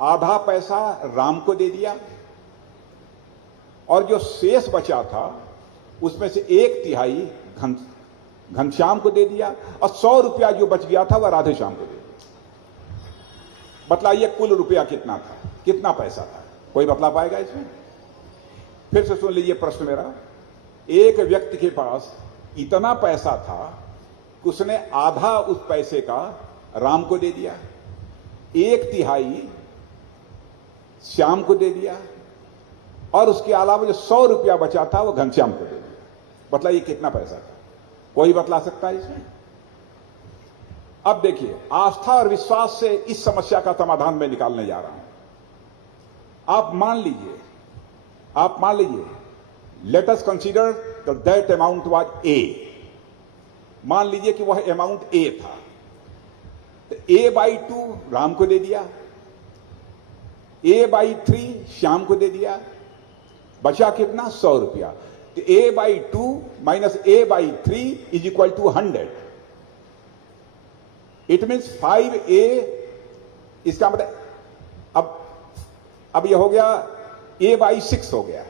आधा पैसा राम को दे दिया और जो शेष बचा था उसमें से 1/3 घनश्याम को दे दिया और 100 रुपया जो बच गया था वह राधेश्याम को दे दिया। बतलाइए कुल रुपया कितना था, कितना पैसा था? कोई बतला पाएगा इसमें? फिर से सुन लीजिए प्रश्न मेरा। एक व्यक्ति के पास इतना पैसा था कि उसने आधा उस पैसे का राम को दे दिया, 1/3 श्याम को दे दिया और उसके अलावा जो 100 रुपया बचा था वो घनश्याम को दे दिया। बतलाइए कितना पैसा था? कोई बतला सकता है इसमें? अब देखिए, आस्था और विश्वास से इस समस्या का समाधान मैं निकालने जा रहा हूं। आप मान लीजिए let us consider that amount was a. मान लीजिए कि वह अमाउंट ए था, तो A/2 राम को दे दिया, A/3 श्याम को दे दिया, बचा कितना? 100 रुपया। तो A/2 minus A/3 is equal to 100। It means 5A। इसका मतलब अब यह हो गया A/6 हो गया।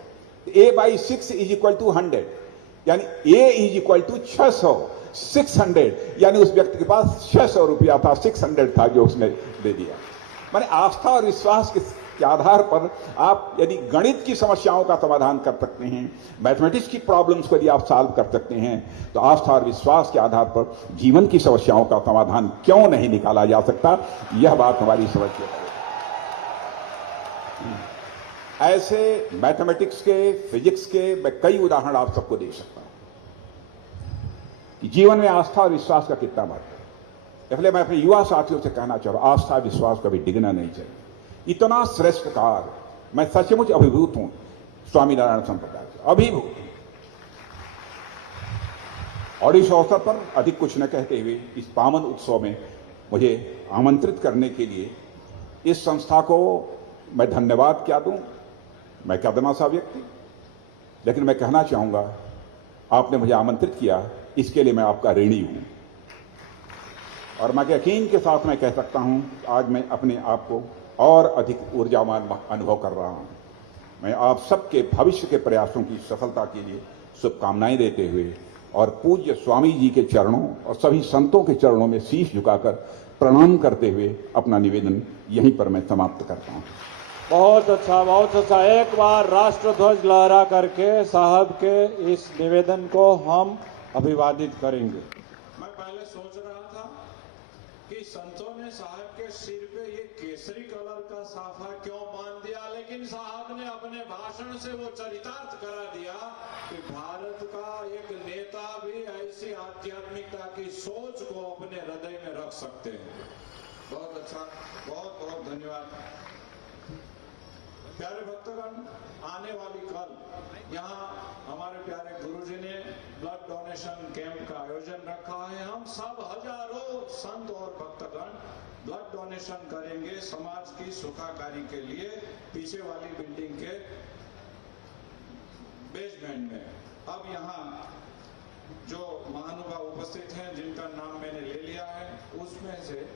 A/6 इज इक्वल टू 100, यानी A इज इक्वल टू 600, 600, यानी उस व्यक्ति के पास 600 रुपया था, 600 था जो उसने दे दिया। माने आस्था और विश्वास के आधार पर आप यदि गणित की समस्याओं का समाधान कर सकते हैं, मैथमेटिक्स की प्रॉब्लम्स को यदि आप सॉल्व कर सकते हैं, तो आस्था और विश्वास के आधार पर जीवन की समस्याओं का समाधान क्यों नहीं निकाला जा सकता? यह बात हमारी समझ में है। ऐसे मैथमेटिक्स के, फिजिक्स के मैं कई उदाहरण आप सबको दे सकता हूं कि जीवन में आस्था और विश्वास का कितना महत्व है। इसलिए मैं अपने युवा साथियों से कहना चाह रहा हूं, आस्था विश्वास कभी डिगना नहीं चाहिए। इतना श्रेष्ठ कार्य, मैं सचमुच अभिभूत हूं स्वामीनारायण संप्रदाय से, अभिभूत। और इस अवसर पर अधिक कुछ न कहते हुए इस पावन उत्सव में मुझे आमंत्रित करने के लिए इस संस्था को मैं धन्यवाद क्या दूं, मैं क्या देना सा व्यक्ति, लेकिन मैं कहना चाहूंगा आपने मुझे आमंत्रित किया, इसके लिए मैं आपका ऋणी हूं। और मैं यकीन के साथ मैं कह सकता हूं आज मैं अपने आप को और अधिक ऊर्जावान अनुभव कर रहा हूं। मैं आप सबके भविष्य के प्रयासों की सफलता के लिए शुभकामनाएं देते हुए और पूज्य स्वामी जी के चरणों और सभी संतों के चरणों में शीश झुकाकर प्रणाम करते हुए अपना निवेदन यहीं पर मैं समाप्त करता हूं। बहुत अच्छा, बहुत अच्छा। एक बार राष्ट्र ध्वज लहरा करके साहब के इस निवेदन को हम अभिवादित करेंगे। मैं पहले सोच रहा था कि संतों ने साहब के सिर पे ये केसरी कलर का साफा क्यों बांध दिया, लेकिन साहब ने अपने भाषण से वो चरितार्थ करा दिया कि भारत का एक नेता भी ऐसी आध्यात्मिकता की सोच को अपने हृदय में रख सकते हैं। बहुत अच्छा, बहुत बहुत धन्यवाद। प्यारे भक्तगण, आने वाली कल यहाँ हमारे प्यारे गुरुजी ने ब्लड डोनेशन कैंप का आयोजन रखा है। हम सब हजारों संत और भक्तगण ब्लड डोनेशन करेंगे समाज की सुखाकारी के लिए, पीछे वाली बिल्डिंग के बेसमेंट में। अब यहाँ जो महानुभाव उपस्थित हैं जिनका नाम मैंने ले लिया है, उसमें से